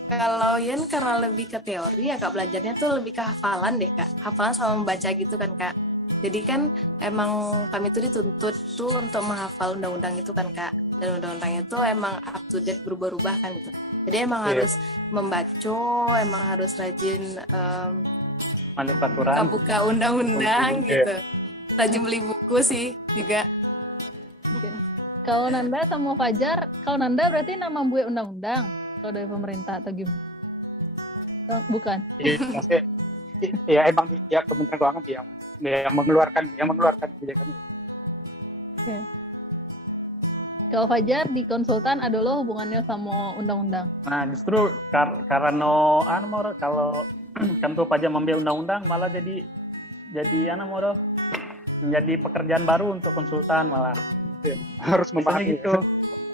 Kalau Ian karena lebih ke teori ya Kak, belajarnya tuh lebih ke hafalan deh Kak, hafalan sama membaca gitu kan Kak. Jadi kan emang kami tuh dituntut tuh untuk menghafal undang-undang itu kan Kak, dan undang-undang itu emang up to date, berubah-ubah kan gitu. Jadi emang harus membaca, emang harus rajin buka undang-undang gitu, rajin beli buku sih juga. Oke. Kalau Nanda sama Fajar, kalau Nanda berarti nama buat undang-undang kalau dari pemerintah atau gimana? Bukan. Iya, maksudnya ya emang di pihak Kementerian Keuangan yang mengeluarkan kebijakan itu. Oke. Kalau Fajar di konsultan ada lo hubungannya sama undang-undang. Nah justru karena kalau kan tuh pajak membiayai undang-undang malah jadi menjadi pekerjaan baru untuk konsultan malah. Ya, harus memahami gitu.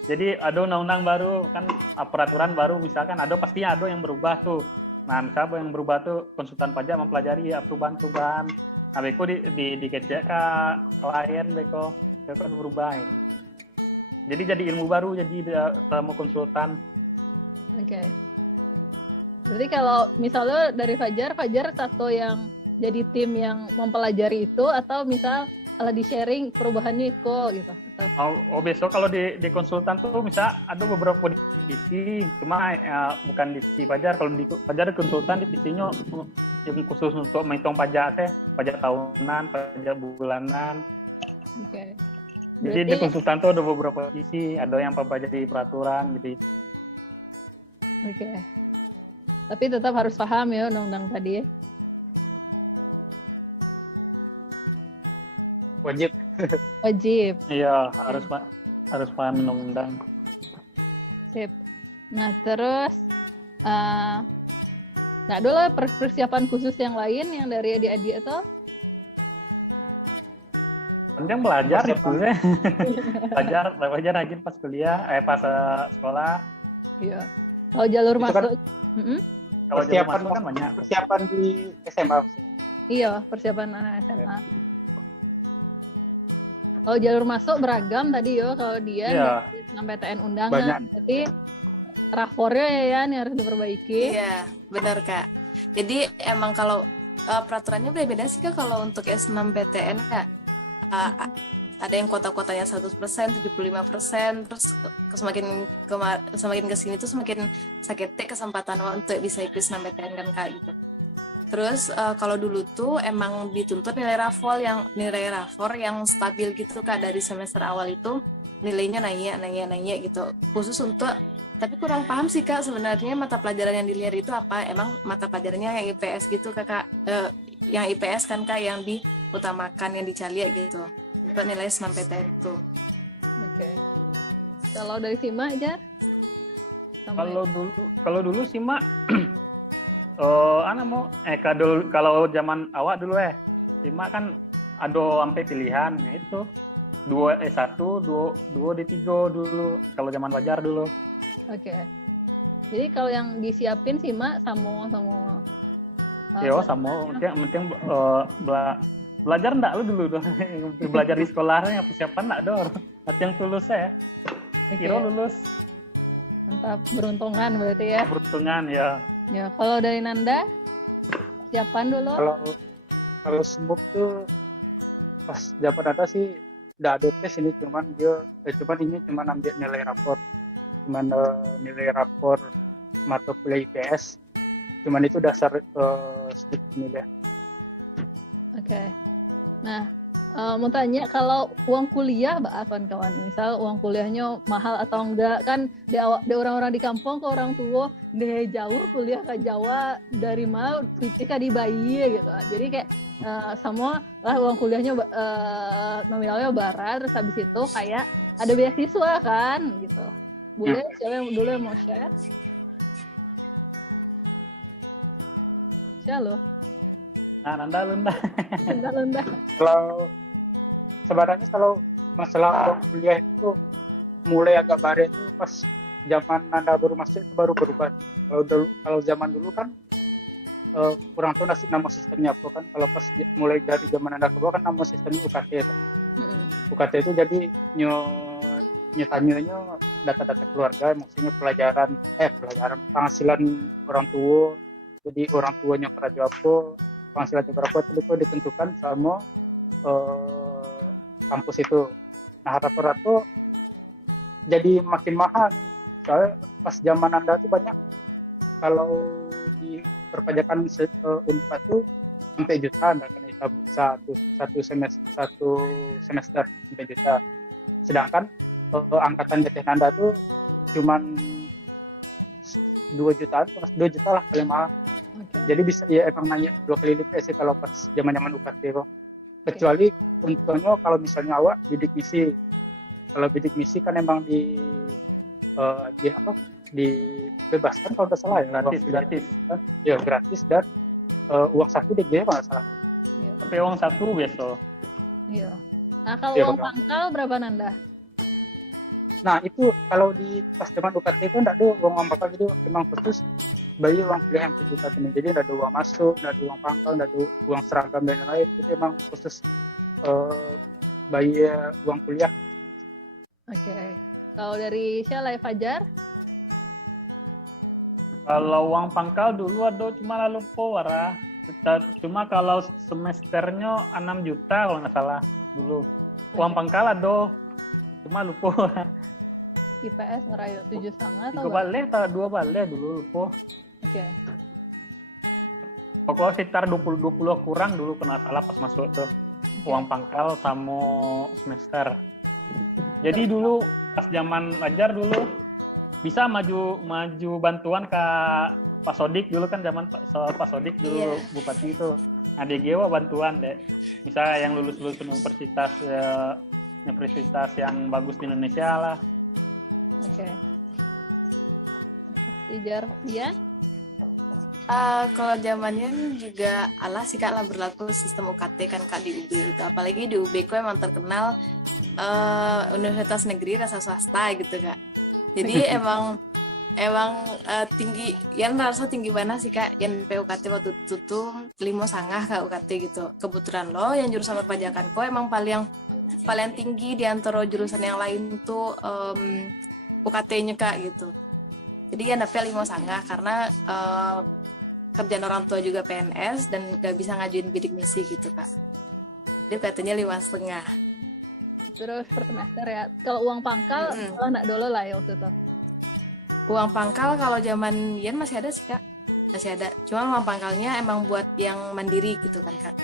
Jadi ada undang-undang baru kan, peraturan baru misalkan pastinya ada yang berubah tuh. Nah, misalnya yang berubah tuh konsultan pajak mempelajari ya perubahan-perubahan. Nah, beko di kecek ke klien beko berubah ini. Jadi ilmu baru jadi sama konsultan. Oke. Berarti kalau misalnya dari Fajar satu yang jadi tim yang mempelajari itu atau misal di sharing perubahannya kok gitu atau Besok kalau di konsultan tuh misal ada beberapa divisi, cuma bukan divisi Fajar. Kalau di Fajar konsultan divisinya yang khusus untuk menghitung pajak pajak tahunan, pajak bulanan. Oke. Jadi di konsultan tuh ada beberapa divisi, ada yang pelajari peraturan gitu. Oke. Tapi tetap harus paham ya undang-undang tadi ya. Wajib. Iya, harus paham undang-undang. Sip. Nah, terus nggak ada lah persiapan khusus yang lain yang dari adik-adik itu? Penting belajar itu ya. belajar rajin pas kuliah, pas sekolah. Iya. Kalau jalur itu masuk, Kalau jalur masuk kan banyak. Persiapan di SMA sih. Iya, persiapan anak SMA. Kalau jalur masuk beragam tadi yo, kalau dia sampai TN undangan, berarti rapornya ya yang harus diperbaiki. Iya, benar Kak. Jadi emang kalau peraturannya beda-beda sih Kak kalau untuk S6PTN Kak. Ada yang kota-kotanya 100%, 75%, terus semakin kesini tuh semakin sakit kesempatan untuk bisa ikut S6PTN kan Kak gitu. Terus kalau dulu tuh emang dituntut nilai rapor yang stabil gitu Kak, dari semester awal itu nilainya naik gitu. Khusus untuk, tapi kurang paham sih Kak sebenarnya mata pelajaran yang dilihat itu apa. Emang mata pelajarannya yang IPS gitu Kak, yang IPS kan Kak yang diutamakan, yang dicari gitu untuk nilai SNMPTN itu. Oke. Kalau dari Sima aja? Kalau dulu Sima kalau zaman awak dulu Sima kan ada sampai pilihan itu 2 D3 dulu kalau zaman Fajar dulu. Oke. Jadi kalau yang disiapin Sima sama sama penting belajar enggak lu dulu dong. Belajar di sekolahnya persiapan enggak dong. Yang lulus kira lulus. Mantap, beruntungan berarti ya. Beruntungan ya. Ya, kalau dari Nanda, siapan dulu. Kalau SMUP tuh pas zaman ada sih udah ada tes ini, cuman ambil nilai rapor, nilai rapor mata kuliah IPS, cuman itu dasar sedikit nilai. Oke. Nah, mau tanya kalau uang kuliah kawan-kawan, misal uang kuliahnya mahal atau enggak, kan di orang-orang di kampung ke orang tua deh jauh kuliah ke Jawa dari mau ketika di bayi gitu. Jadi kayak semua lah uang kuliahnya nominalnya barat, terus habis itu kayak ada beasiswa kan gitu. Boleh siapa yang dulu yang mau share? Siapa lo? Nanda. Sebenarnya kalau masalah uang kuliah itu mulai agak baret itu pas zaman Nanda baru masuk itu baru berubah. Kalau zaman dulu kan kurang tahu nama sistemnya apa kan. Kalau pas mulai dari zaman Nanda ke bawah kan nama sistemnya UKT itu. UKT itu jadi nyetanya data-data keluarga, maksudnya pelajaran penghasilan orang tua. Jadi orang tuanya kerja apa, penghasilannya berapa itu ditentukan sama kampus itu. Nah rata-rata jadi makin mahal. Soalnya pas zaman Anda tuh banyak, kalau di perpajakan Unpad tuh sampai jutaan, kan satu semester sampai juta. Sedangkan angkatan Jatih Nanda tuh cuman 2 jutaan, 2 juta lah paling mahal. Okay. Jadi bisa ya emang naik 2 kali lipat sih kalau pas zaman UKT kok. Kecuali untungnya kalau misalnya awak bidik misi. Kalau bidik misi kan emang dibebaskan kalau nggak salah ya. Gratis. Ya gratis dan uang saku DG kalau nggak salah. Iya. Tapi uang saku biasa. Iya. Nah kalau uang pangkal berapa Nanda? Nah itu kalau di pas zaman UKT itu nggak ada uang pangkal, jadi emang khusus bayi uang kuliah yang 7 juta ini. Jadi nggak ada uang masuk, nggak ada uang pangkal, nggak ada uang seragam dan lain-lain. Jadi emang khusus bayi uang kuliah. Oke. Kalau dari Syalai Fajar? Kalau uang pangkal dulu ada cuma lalu wara. Cuma kalau semesternya 6 juta kalau nggak salah dulu. Uang pangkal ada cuma lupa. IPS ngerayu 7,5 atau 3 balai atau 2 balai dulu lupa. Oke. Pokoknya sekitar 20 kurang dulu kena salah pas masuk tuh. Uang pangkal sama semester. Jadi dulu pas zaman belajar dulu bisa maju bantuan ke Pak Sodik dulu kan zaman Pak Sodik dulu bupati itu. Nah dia gewa bantuan deh. Misalnya yang lulus universitas yang bagus di Indonesia lah. Oke. Fajar, ya? Kalau zamannya juga sih Kak lah berlaku sistem UKT kan Kak di UB itu. Apalagi di UB ku emang terkenal universitas negeri rasa swasta gitu Kak. Jadi emang tinggi, yang rasa tinggi mana sih Kak yang PUKT waktu itu tuh 5,5 Kak UKT gitu. Kebetulan lo yang jurusan perpajakan kok emang paling tinggi di antara jurusan yang lain tuh UKT-nya Kak gitu. Jadi ya dapet 5,5 karena kerjaan orang tua juga PNS dan gak bisa ngajuin bidik misi gitu Kak. Jadi katanya 5,5. Terus per semester ya. Kalau uang pangkal, kalau nggak dulu lah ya waktu itu. Uang pangkal kalau zaman Yen masih ada sih Kak. Masih ada. Cuma uang pangkalnya emang buat yang mandiri gitu kan Kak.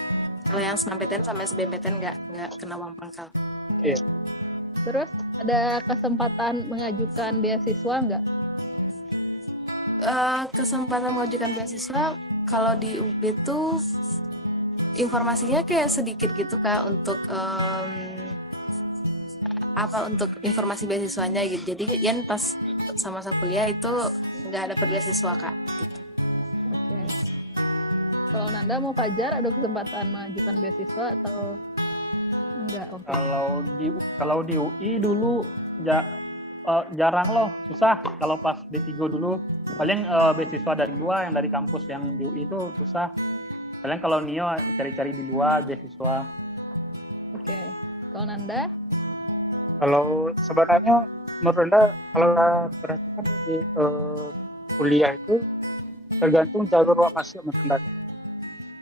Kalau yang SNMPTN sama SBMPTN nggak kena uang pangkal. Iya. Terus ada kesempatan mengajukan beasiswa nggak? Kesempatan mengajukan beasiswa kalau di UB tuh informasinya kayak sedikit gitu Kak untuk untuk informasi beasiswanya gitu. Jadi Yan pas sama kuliah itu nggak ada beasiswa Kak. Gitu. Oke. Kalau Nanda mau Fajar ada kesempatan mengajukan beasiswa atau enggak? Okay. Kalau di UI dulu jarang loh, susah. Kalau pas D3 dulu paling beasiswa dari luar, yang dari kampus yang di UI itu susah. Paling kalau Nio cari-cari di luar beasiswa. Oke. Kalau Nanda? Kalau sebenarnya menurut Anda kalau perhatikan di kuliah itu tergantung jalur masuk menurut Anda.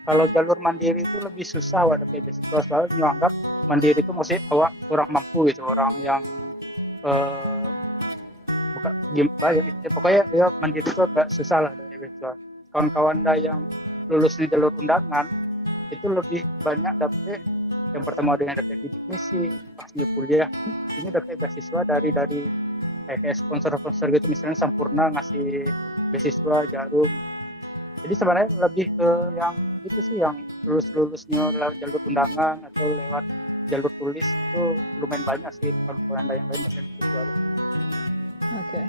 Kalau jalur mandiri itu lebih susah ada beasiswa, soalnya menganggap mandiri itu masih orang mampu gitu, orang yang bukan gimana ya, pokoknya ya mandiri itu agak susah lah dari beasiswa. Kawan-kawan Anda yang lulus di jalur undangan itu lebih banyak dapet. Yang pertama ada yang dapat bidik misi, pasnya kuliah ini dapat beasiswa dari kayak sponsor gitu, misalnya Sampurna ngasih beasiswa Jarum. Jadi sebenarnya lebih ke yang itu sih, yang lulus-lulusnya lewat jalur undangan atau lewat jalur tulis itu lumayan banyak sih kawan-kawan yang lain dapat beasiswa. Oke.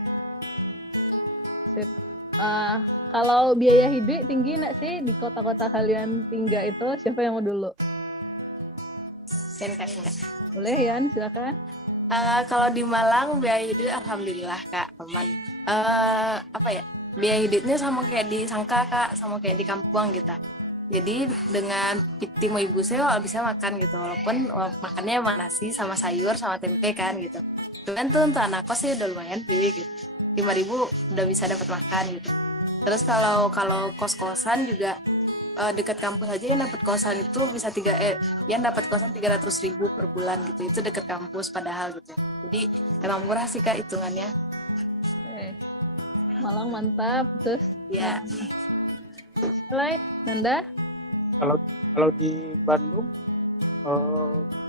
Sip. Kalau biaya hidup tinggi nggak sih di kota-kota kalian tinggal itu? Siapa yang mau dulu? Kak, enggak. Boleh Yan, silakan. Kalau di Malang biaya hidup alhamdulillah Kak aman. Biaya hidupnya sama kayak di Sangka Kak, sama kayak di kampung gitu. Jadi dengan piti mau ibu saya bisa makan gitu, walaupun makannya emang nasi sama sayur sama tempe kan gitu. Cuman tuh untuk anak kos sih udah lumayan pilih gitu. 5.000 udah bisa dapat makan gitu. Terus kalau kos-kosan juga dekat kampus aja yang dapat kosan itu bisa yang dapat kosan 300.000 per bulan gitu. Itu dekat kampus padahal gitu. Jadi emang murah sih Kak hitungannya. Malang mantap. Terus ya. Mulai Nanda? Kalau di Bandung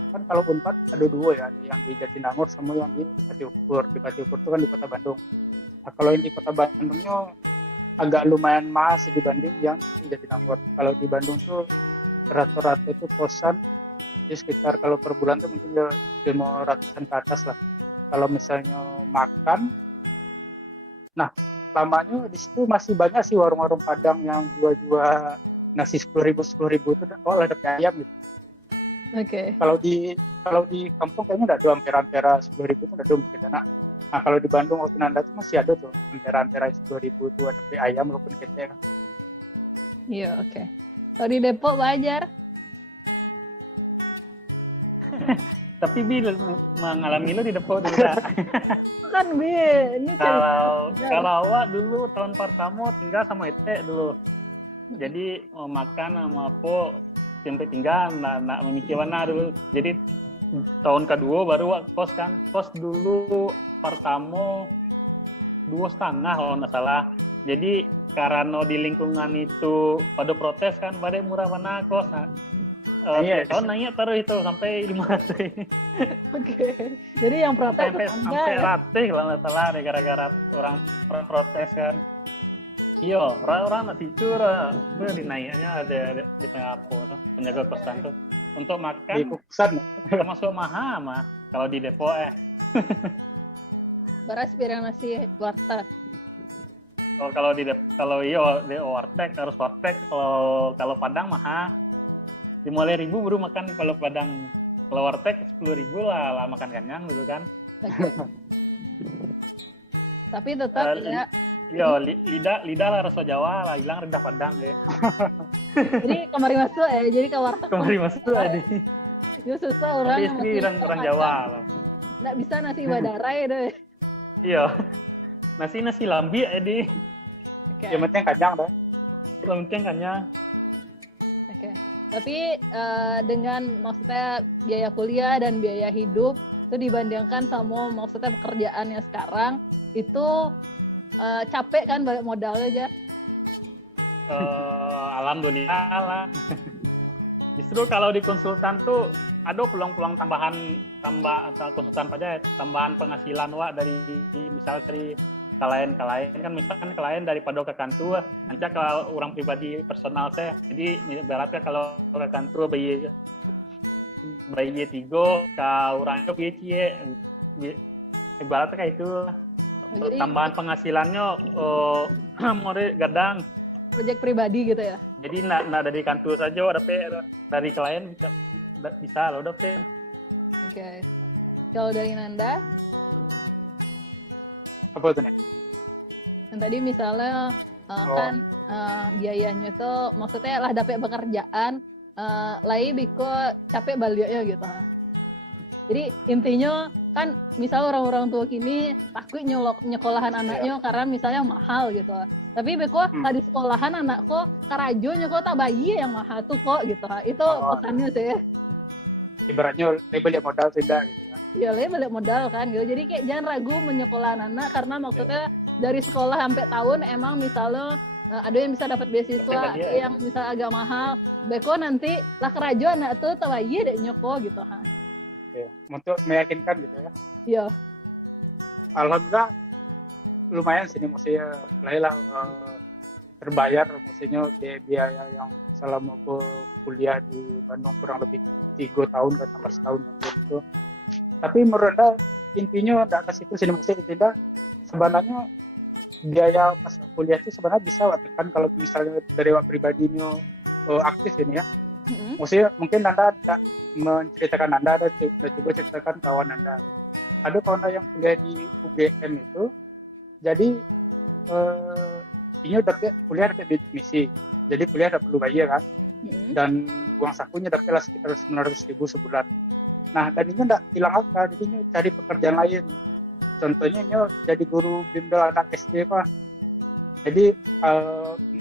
kan kalau Unpad ada dua ya, ada yang di Jatinangor sama yang di Pati Ukur. Di Pati Ukur itu kan di kota Bandung. Nah, kalau yang di kota Bandungnya agak lumayan mahal sih dibanding yang di Jatinangor. Kalau di Bandung tuh rata-rata itu kosan di sekitar kalau per bulan tuh mungkin 500-an ke atas lah. Kalau misalnya makan, nah lamanya di situ masih banyak sih warung-warung Padang yang jual nasi 10.000 itu ada ayam gitu. Oke. Kalau di kampung kayaknya enggak ada hampir 10.000 itu enggak ada mungkin. Nah, Nah kalau di Bandung waktu Nanda tuh masih ada tuh antara 2000 tuh ada beli ayam walaupun kecil kan. Iya, oke. Kalau di Depok Bajar, Tapi Bil mengalami lo di Depok dulu dah. kan Bi, ini Kalau awak dulu tahun pertama tinggal sama Ete dulu. Jadi makan sama po sampai tinggal nak memikir mana dulu. Jadi tahun kedua baru awak kos kan. Kos dulu pertama 2,5 kalau nggak salah. Jadi karena di lingkungan itu pada protes kan, pada murah mana kos. Nah, tahun naik taruh itu sampai 500. Oke. Jadi yang protes sampai ratih kalau nggak salah gara-gara orang protes kan. Iya, orang nasi curah, dinaiknya ada di Singapura, penjaga kosan tuh untuk Di makan kosan. termasuk mahal mah kalau di Depok beras piring nasi warteg. Oh, kalau di warteg harus warteg, kalau Padang mahal 5.000 baru makan kalau Padang. Kalau warteg 10.000 lah makan kenyang dulu kan. Oke. Tapi tetap ya. Iya, lidah lah rasa Jawa lah, hilang rendah Padang ya. Jadi kemari masuk jadi ke warteg. Kemari masuk tadi. Itu susah orang Tapi yang istri orang Jawa lah. Nggak bisa nasi badarai deh. Iya. Nasi lambi di. Oke. Yang penting kenyang dah. Yang penting kenyang. Oke. Tapi dengan maksudnya biaya kuliah dan biaya hidup itu dibandingkan sama maksudnya pekerjaannya sekarang itu capek kan balik modalnya aja. Alhamdulillah lah. Justru kalau di konsultan tuh ada peluang-peluang tambah konsultan pajak, tambahan penghasilan dari misal dari klien kan misalkan klien daripada ke kantor, nanti kalau orang pribadi personal saya, jadi ibaratnya kalau ke kantor bayi 3 ke orang itu ibaratnya kayak itu. Jadi, tambahan penghasilannya mau gadang. Proyek pribadi gitu ya. Jadi nak dari kantor saja dari klien bisa loh dapat. Oke. Kalau dari Nanda, Apa tuh nih? yang tadi misalnya kan biayanya itu maksudnya lah dapat pekerjaan lain biko capek baliknya gitu. Jadi intinya kan misal orang-orang tua kini takut nyekolahan anaknya karena misalnya mahal gitu. Tapi beko tadi sekolahan anakku karajo nyokol tak bayi yang mahal tuh kok gitu. Itu pesannya sih. Ibaratnya label yang modal tidak gitu. Ya balik modal kan gitu. Jadi kayak jangan ragu menyekolahan anak karena maksudnya dari sekolah sampai tahun emang misalnya ada yang bisa dapat beasiswa, ada yang misal agak mahal. Beko nanti lah kerajo anak tuh tak bayi deh nyokol gitu. Oke. Untuk meyakinkan gitu ya. Iya. Alhamdulillah lumayan sih maksudnya lah terbayar maksudnya biaya yang selama aku kuliah di Bandung kurang lebih 3 tahun dan tambah setahun gitu. Tapi menurut Anda intinya tidak ke situ sih maksudnya intinya sebenarnya biaya pas kuliah itu sebenarnya bisa tekan kalau misalnya dari wak pribadinya aktif ini ya. Maksudnya mungkin Anda tidak menceritakan Anda ada coba ceritakan kawan Anda. Ada kawan yang kuliah di UGM itu, jadi ini udah kuliah dapat misi, jadi kuliah tidak perlu bayar kan, dan uang sakunya dapatlah sekitar 900.000 sebulan. Nah dan ini tidak hilang apa, jadi ini cari pekerjaan lain. Contohnya ini jadi guru bimbel anak SD Pak. Jadi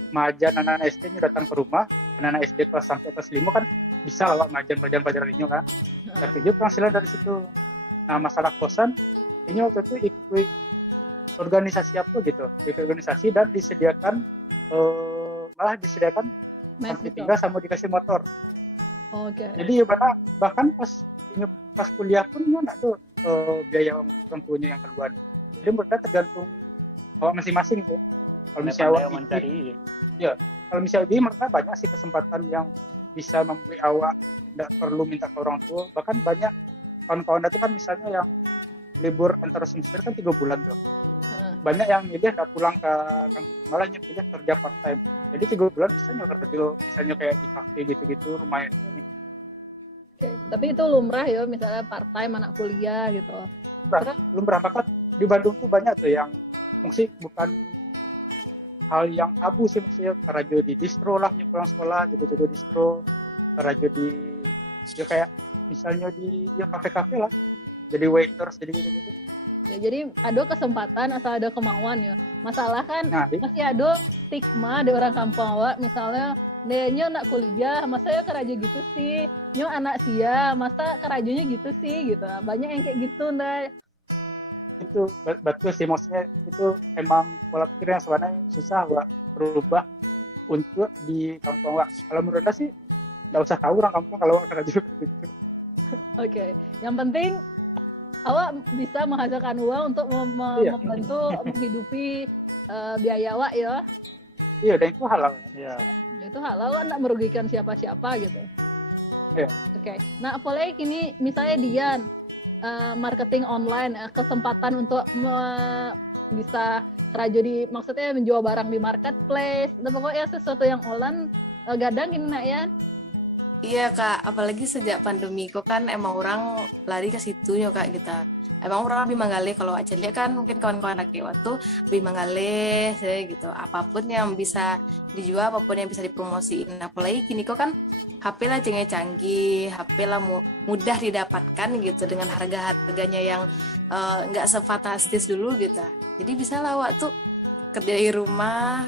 majan anak-anak SD ini datang ke rumah, anak-anak SD kelas sampai kelas 5 kan bisa lah majan pelajaran ini kan. Tapi dia penghasilan dari situ. Nah masalah kosan, ini waktu itu ikut organisasi apa gitu, ikut organisasi dan disediakan malah disediakan sampai tinggal sama dikasih motor. Oke. Jadi bahkan pas kuliah pun nggak tuh biaya orang tuanya yang keluar. Jadi mereka tergantung awak masing-masing sih. Kalau misalnya awak mencari, ya kalau misalnya mereka banyak sih kesempatan yang bisa membuat awak tidak perlu minta ke orang tua. Bahkan banyak kawan-kawan itu kan misalnya yang libur antara semester kan 3 bulan tuh. Banyak yang milih nggak pulang ke malah pilih kerja part time. Jadi 3 bulan bisa kerja misalnya kayak di kafe gitu-gitu lumayan. Oke, tapi itu lumrah ya misalnya part time anak kuliah gitu. Lumrah bahkan di Bandung tuh banyak tuh yang mungkin bukan hal yang tabu sih, maksudnya kerajo di distro lah, pulang sekolah jago-jago distro, kerajo di ya kayak misalnya di ya kafe-kafe lah, jadi waiters, jadi gitu-gitu. Ya, jadi ada kesempatan asal ada kemauan ya. Masalah kan masih ada stigma di orang kampung awak, misalnya nyo nak kuliah, masa ya kerajo gitu sih, nyo anak sia, masa kerajonya gitu sih gitu. Banyak yang kayak gitu ndak. Itu betul sih, maksudnya itu emang pola pikir yang sebenarnya susah Wak berubah untuk di kampung Wak. Kalau menurut Anda sih nggak usah tahu orang kampung kalau Wak kerajo gitu. Oke, yang penting awak bisa menghasilkan uang untuk membantu menghidupi biaya awak ya. Iya, dan itu halal. Iya. Itu halal, awak nggak merugikan siapa-siapa gitu. Iya. Oke. Nah, apalagi kini misalnya Dian marketing online, kesempatan untuk bisa kerajo di, maksudnya menjual barang di marketplace, dan pokoknya sesuatu yang online gadang ini nak ya. Iya Kak, apalagi sejak pandemi kok kan emang orang lari ke situ ya Kak kita. Emang orang lebih mengalih, kalau aja lihat kan mungkin kawan-kawan anak waktu lebih mengalih saya gitu. Apapun yang bisa dijual, apapun yang bisa dipromosiin. Apalagi kini kok kan HP lah canggih, HP lah mudah didapatkan gitu dengan harga-harganya yang nggak sefantastis dulu gitu. Jadi bisa lah waktu kerja di rumah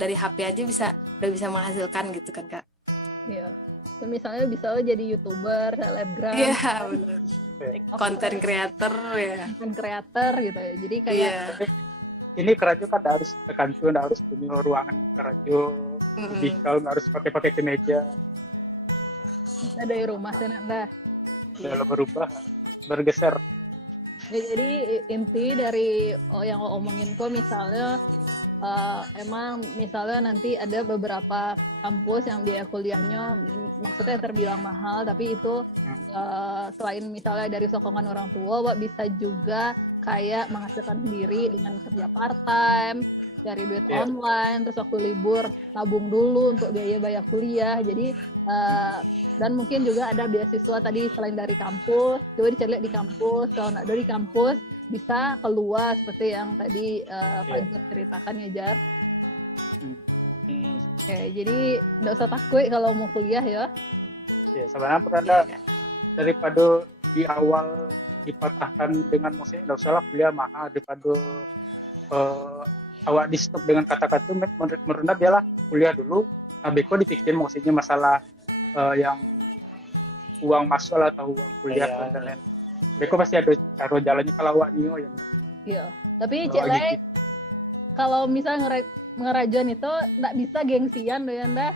dari HP aja udah bisa menghasilkan gitu kan Kak. Iya. So, misalnya bisa lo jadi YouTuber, selebgram, iya benar, konten creator ya, konten creator gitu ya. Jadi kayak ini kerajo kan nggak harus terkantung, nggak harus punya ruangan kerajo, kalau nggak harus pakai kemeja. Bisa dari rumah sana dah. Kalau berubah, bergeser. Ya, jadi inti dari yang lo omongin kok misalnya emang misalnya nanti ada beberapa kampus yang biaya kuliahnya maksudnya terbilang mahal, tapi itu selain misalnya dari sokongan orang tua, Wak bisa juga kayak menghasilkan sendiri dengan kerja part time, cari duit online, terus waktu libur tabung dulu untuk biaya kuliah. Jadi dan mungkin juga ada beasiswa tadi selain dari kampus, coba dicari di kampus, kalau nggak dari kampus bisa keluar seperti yang tadi Fajar ceritakan ya Jar. Oke, jadi nggak usah takut kalau mau kuliah ya. Ya, sebenarnya pernah daripada di awal dipatahkan dengan maksudnya nggak usah lah kuliah mahal, daripada awak di stop dengan kata-kata itu, menurut biarlah kuliah dulu. Nah, beko dipikirin maksudnya masalah yang uang masuk atau uang kuliah dan lain. Beko pasti ada cara jalannya kalau awak nio ya. Iya. Tapi cek lain kalau misalnya ngerajon itu nggak bisa gengsian doh dah.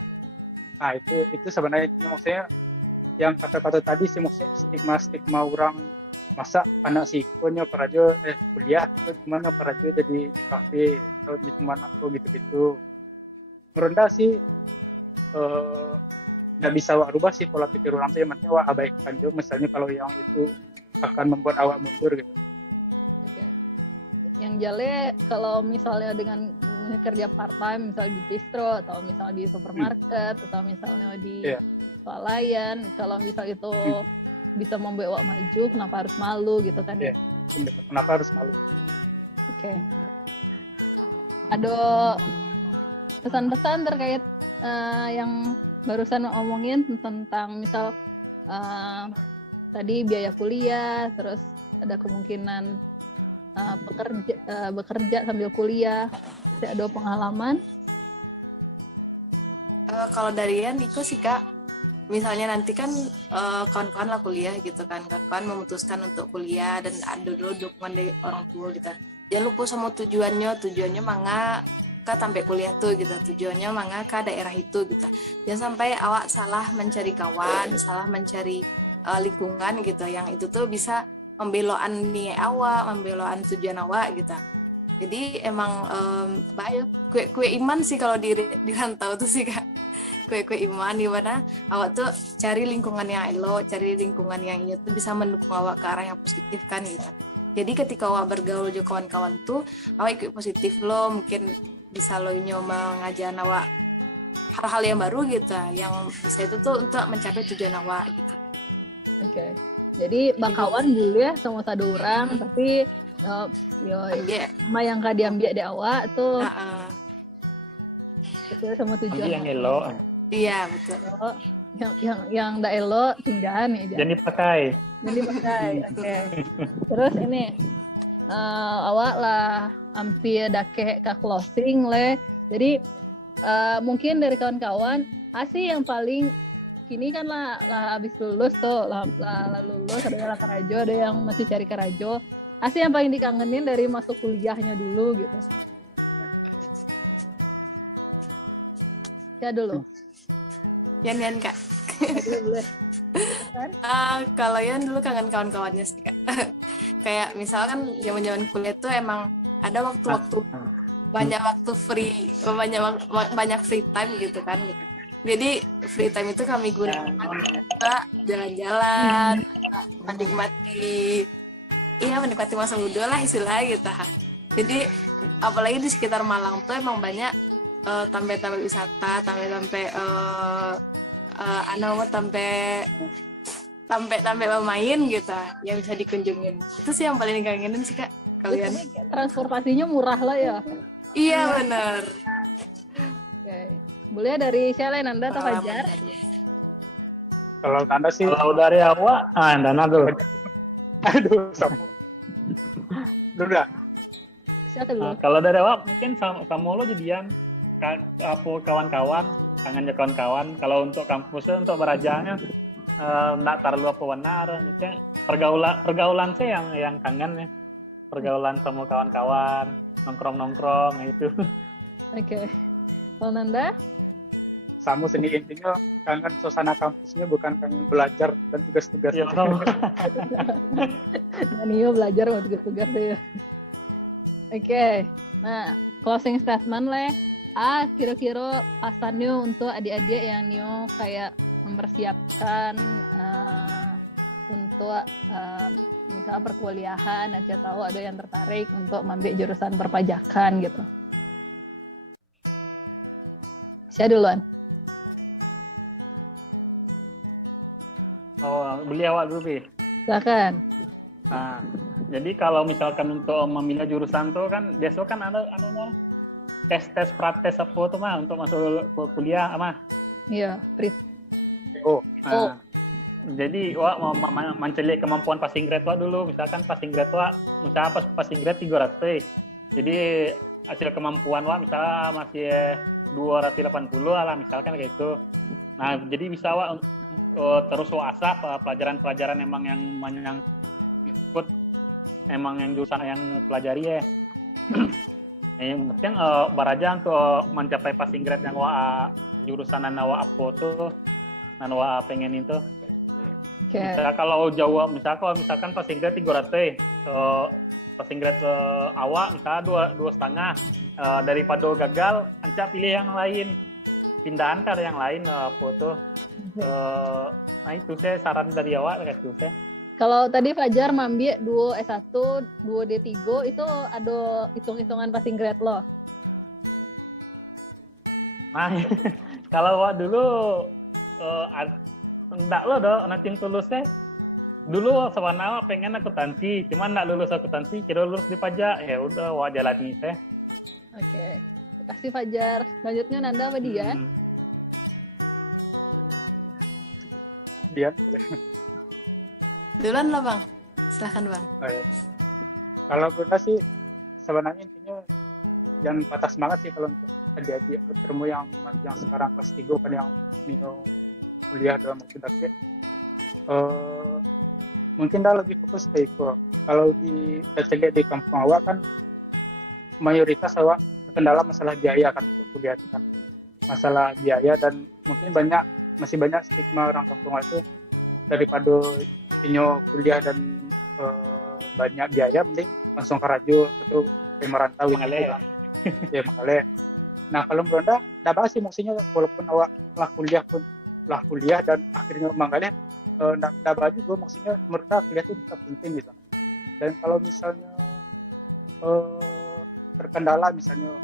Nah itu sebenarnya maksudnya yang kata-kata tadi sih, maksudnya stigma orang masa anak sikonya kerajo kuliah itu gimana kerajo jadi di kafe atau di mana atau gitu-gitu. Merendah sih nggak bisa awak rubah sih pola pikir orang tuh, yang penting awak abaikan juga misalnya kalau yang itu akan membuat awak mundur gitu. Oke. Yang jale kalau misalnya dengan kerja part time misalnya di distro atau misalnya di supermarket atau misalnya di swalayan, kalau misal itu bisa membuat awak maju, kenapa harus malu gitu kan ya? Kenapa harus malu? Oke. Ada pesan-pesan terkait yang barusan omongin tentang misal tadi biaya kuliah, terus ada kemungkinan bekerja sambil kuliah, ada pengalaman? Kalau dari Niko sih Kak, misalnya nanti kan kawan-kawan lah kuliah gitu kan, kawan-kawan memutuskan untuk kuliah dan ada dulu dukungan dari orang tua gitu. Jangan lupa sama tujuannya mangga Kak sampai kuliah tuh gitu, tujuannya mangga ke daerah itu gitu. Jangan sampai awak salah mencari kawan, salah mencari lingkungan gitu, yang itu tuh bisa membelokan niat awak, membelokan tujuan awak gitu. Jadi emang bahaya kue iman sih kalau di rantau tuh sih Kak, kue iman di mana awak tuh cari lingkungan yang elok, cari lingkungan yang itu bisa mendukung awak ke arah yang positif kan gitu. Jadi ketika awak bergaul dengan kawan-kawan tuh awak ikut positif lo, mungkin bisa lo mengajar awak hal-hal yang baru gitu, yang bisa itu tuh untuk mencapai tujuan awak gitu. Oke. Jadi bakawan dulu ya sama satu orang, tapi Oh, yoi. Ambil. Sama yang kak diambil di awal tuh itu sama Ambil tujuan. yang elok. Iya betul. Oh, yang ndak elok tinggal nih aja. Jadi pakai. Jadi pakai. Oke. Terus ini awak lah hampir dake ke closing le. Jadi mungkin dari kawan-kawan asih yang paling kini kan lah habis lulus tuh lah lulus ada yang karajo, ada yang masih cari karajo. Asih yang paling dikangenin dari masuk kuliahnya dulu gitu. Ya dulu. Yan Kak. Boleh. Kalau Yan dulu kangen kawan-kawannya sih Kak. Kayak misalkan zaman-zaman kuliah tuh emang ada waktu-waktu banyak waktu free, banyak free time gitu kan. Jadi free time itu kami gunakan untuk jalan-jalan, menikmati masa muda lah istilahnya gitu. Jadi apalagi di sekitar Malang tuh emang banyak tampil-tampil wisata, tampil main gitu yang bisa dikunjungin. Itu sih yang paling kangenin sih Kak kalian. Transportasinya murah lah ya. Iya benar. Oke. Boleh dari siapa Nanda atau Fajar? Kalau Nanda sih, Kalau dari awak, Nanda dulu. aduh sama. Dulu dah. Siapa dulu? Kalau dari awak mungkin sama lo jadian kawan-kawan, kangennya kawan-kawan. Kalau untuk kampusnya, untuk berajaannya nggak terlalu apa benar. Mungkin pergaulan saya yang kangen ya. Pergaulan sama kawan-kawan, nongkrong itu. Oke. Kalau Nanda? Sama seni intinya kangen suasana kampusnya, bukan kangen belajar dan tugas-tugas. Iya, sama. Nio belajar mau tugas-tugas deh. Oke. Nah, closing statement le. Kira-kira pesannya untuk adik-adik yang Nio kayak mempersiapkan untuk misalnya perkuliahan, aja tahu ada yang tertarik untuk mengambil jurusan perpajakan gitu. Saya duluan. Oh, beli awak dulu, Pi. Silakan. Nah, jadi kalau misalkan untuk memilih jurusan tuh kan biasa kan ada tes prates apa tuh mah untuk masuk kuliah mah. Iya, Prit. Nah, jadi wak mau menceli kemampuan passing grade wak dulu. Misalkan passing grade wak, misalnya passing grade 300. Jadi hasil kemampuan wak misalnya masih 280 lah misalkan kayak gitu. Nah, jadi bisa wak terus asah pelajaran-pelajaran emang yang ikut emang yang jurusan yang pelajari ya. Yang penting baraja untuk mencapai passing grade yang jurusan nawa apa tuh nawa pengen itu. Okay. Kalau jauh misalkan passing grade 300 passing grade awak misalnya 2,5 daripada gagal ancak pilih yang lain, pindahan ke yang lain apa tuh. Nah itu saya saran dari awak kayak gitu saya. Kalau tadi Fajar mambil 2 S1, 2 D3 itu ada hitung-hitungan passing grade lo. Nah, kalau awak dulu enggak lo do nanti tulusnya. Dulu sebenarnya awak pengen akuntansi, cuman enggak lulus akuntansi, kira lulus di pajak. Ya udah awak jalani teh. Oke. Terima kasih Fajar. Selanjutnya Nanda apa dia? Dia boleh. Duluan lah Bang, silahkan Bang. Kalau Bunda sih sebenarnya intinya jangan patah semangat sih kalau untuk adik-adik termu yang sekarang kelas 3 kan yang Nino kuliah dalam waktu dekat. Mungkin dah lebih fokus ke itu. Kalau di di kampung awak kan mayoritas awak terkendala masalah biaya kan untuk kuliah itu kan. Masalah biaya dan mungkin masih banyak stigma orang kampung awak itu daripada inyo kuliah dan banyak biaya mending langsung ke radio atau ke merantau gitu kan. Ya makanya. Nah kalau Bunda enggak apa sih maksudnya walaupun awak lah kuliah dan akhirnya manggalnya enggak baju gue maksudnya menurut kuliah itu tetap penting gitu. Dan kalau misalnya terkendala misalnya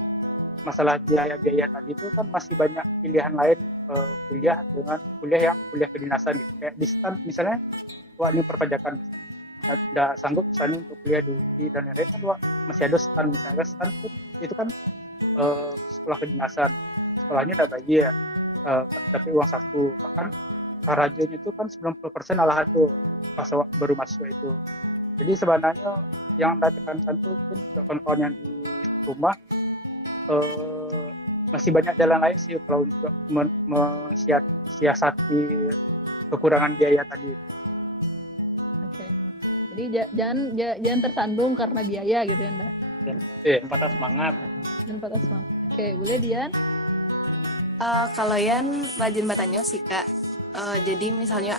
masalah biaya tadi itu kan masih banyak pilihan lain kuliah kedinasan gitu. Kayak di STAN misalnya ini perpajakan nggak sanggup misalnya untuk kuliah di UI dan lain-lain kan masih ada STAN misalnya. STAN itu kan sekolah kedinasan, sekolahnya nggak bayar, tapi uang saku. Bahkan karajonya itu kan 90% ala hado pas baru masuk itu. Jadi sebenarnya yang Anda tekankan tuh mungkin kawan-kawan yang di rumah masih banyak jalan lain sih kalau untuk mensiasati kekurangan biaya tadi. Oke. Jadi jangan tersandung karena biaya gitu ya, Nda. Patah semangat. Dan patah semangat. Oke, boleh Dian? Kalau Yan rajin batanyo sih Kak. Jadi misalnya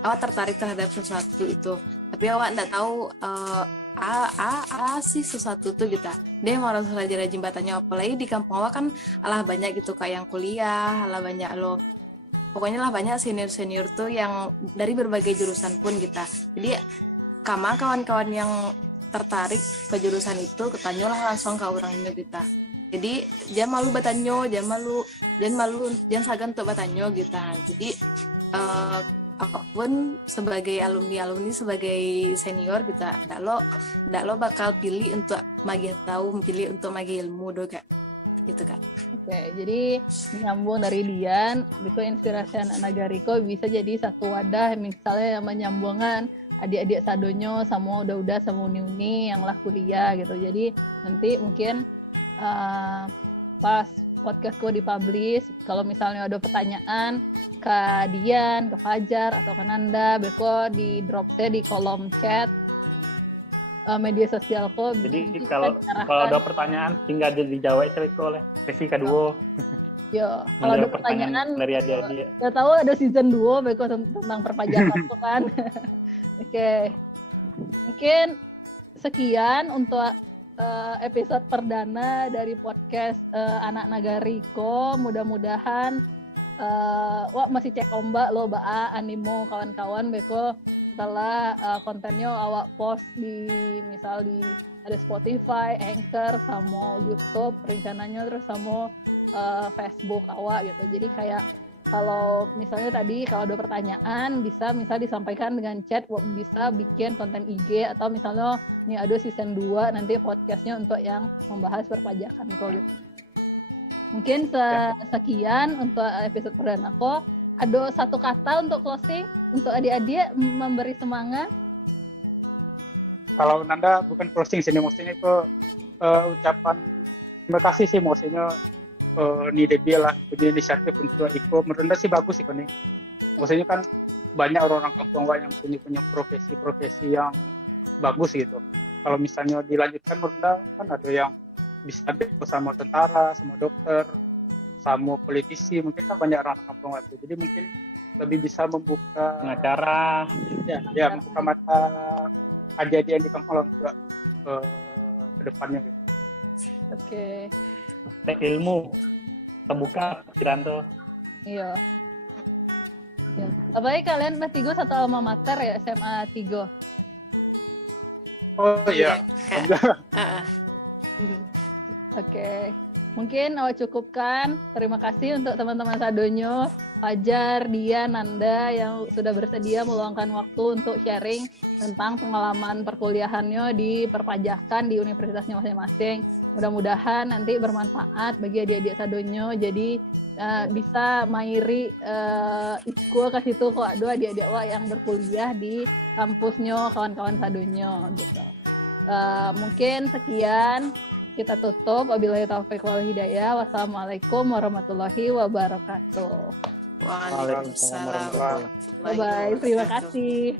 awak tertarik terhadap sesuatu itu, tapi awak nggak tahu sih sesuatu tuh gitu. Dia mau harus rajin-rajin batanyo, apalagi di kampung awak kan alah banyak gitu Kak yang kuliah, alah banyak loh. Pokoknya lah banyak senior-senior tuh yang dari berbagai jurusan pun kita. Jadi kama kawan-kawan yang tertarik ke jurusan itu ketanyolah langsung ke orangnya kita. Jadi jangan malu batanyo, jangan sagan untuk batanyo gitu. Jadi apapun sebagai alumni sebagai senior kita, ndak lo bakal pilih untuk magi tahu, pilih untuk magi ilmu do Kak. Gitu Kak. Oke, jadi nyambung dari Dian, Biko Inspirasi Anak Nagariko bisa jadi satu wadah misalnya yang menyambungkan adik-adik sadonyo sama udah sama uni-uni yang lah kuliah gitu. Jadi nanti mungkin pas podcastku dipublish, kalau misalnya ada pertanyaan ke Dian, ke Fajar, atau ke Nanda, Beko di drop saya di kolom chat media sosialku. Jadi kalau ada pertanyaan tinggal dijawab oleh sesi kedua. Yo, kalau ada pertanyaan dari adik-adik. Udah tahu ada season 2 Beko tentang perpajakan tuh kan. Oke. Mungkin sekian untuk episode perdana dari podcast Anak Nagariko. Mudah-mudahan masih cek ombak lo Baa, Animo, kawan-kawan Beko setelah kontennya awak post di misal di ada Spotify, Anchor, sama YouTube rencananya, terus sama Facebook awak gitu. Jadi kayak kalau misalnya tadi kalau ada pertanyaan bisa misal disampaikan dengan chat, bisa bikin konten IG, atau misalnya nih ada season 2 nanti podcastnya untuk yang membahas perpajakan kok gitu. Mungkin sekian untuk episode perdana kok. Ada satu kata untuk closing untuk adik-adik memberi semangat. Kalau Nanda bukan closing sih, maksudnya itu ucapan terima kasih sih, maksudnya nih Debbie lah punya inisiatif untuk ikut. Menurut Nanda sih bagus sih nih. Maksudnya kan banyak orang-orang kampung yang punya profesi yang bagus gitu. Kalau misalnya dilanjutkan, menurut Nanda kan ada yang bisa sama tentara, sama dokter, sama politisi, mungkin kan banyak orang kampung itu. Jadi mungkin lebih bisa membuka pengacara, membuka mata adik-adik yang di kampung untuk ke depannya gitu. Oke. Ilmu terbuka pikiran tuh. Iya. Ya. Apalagi kalian Tigo satu alma mater ya, SMA Tigo. Oh iya. Oke. Mungkin awak cukupkan. Terima kasih untuk teman-teman sadonyo, Fajar, Dian, Nanda yang sudah bersedia meluangkan waktu untuk sharing tentang pengalaman perkuliahannya di perpajakan di universitasnya masing-masing. Mudah-mudahan nanti bermanfaat bagi adik-adik sadonyo. Jadi bisa mairi ikut ke situ kok ada adik-adik yang berkuliah di kampusnya kawan-kawan sadonyo gitu. Mungkin sekian. Kita tutup. Wabillahi taufiq wal hidayah. Wassalamualaikum warahmatullahi wabarakatuh. Waalaikumsalam. Bye-bye. Terima kasih.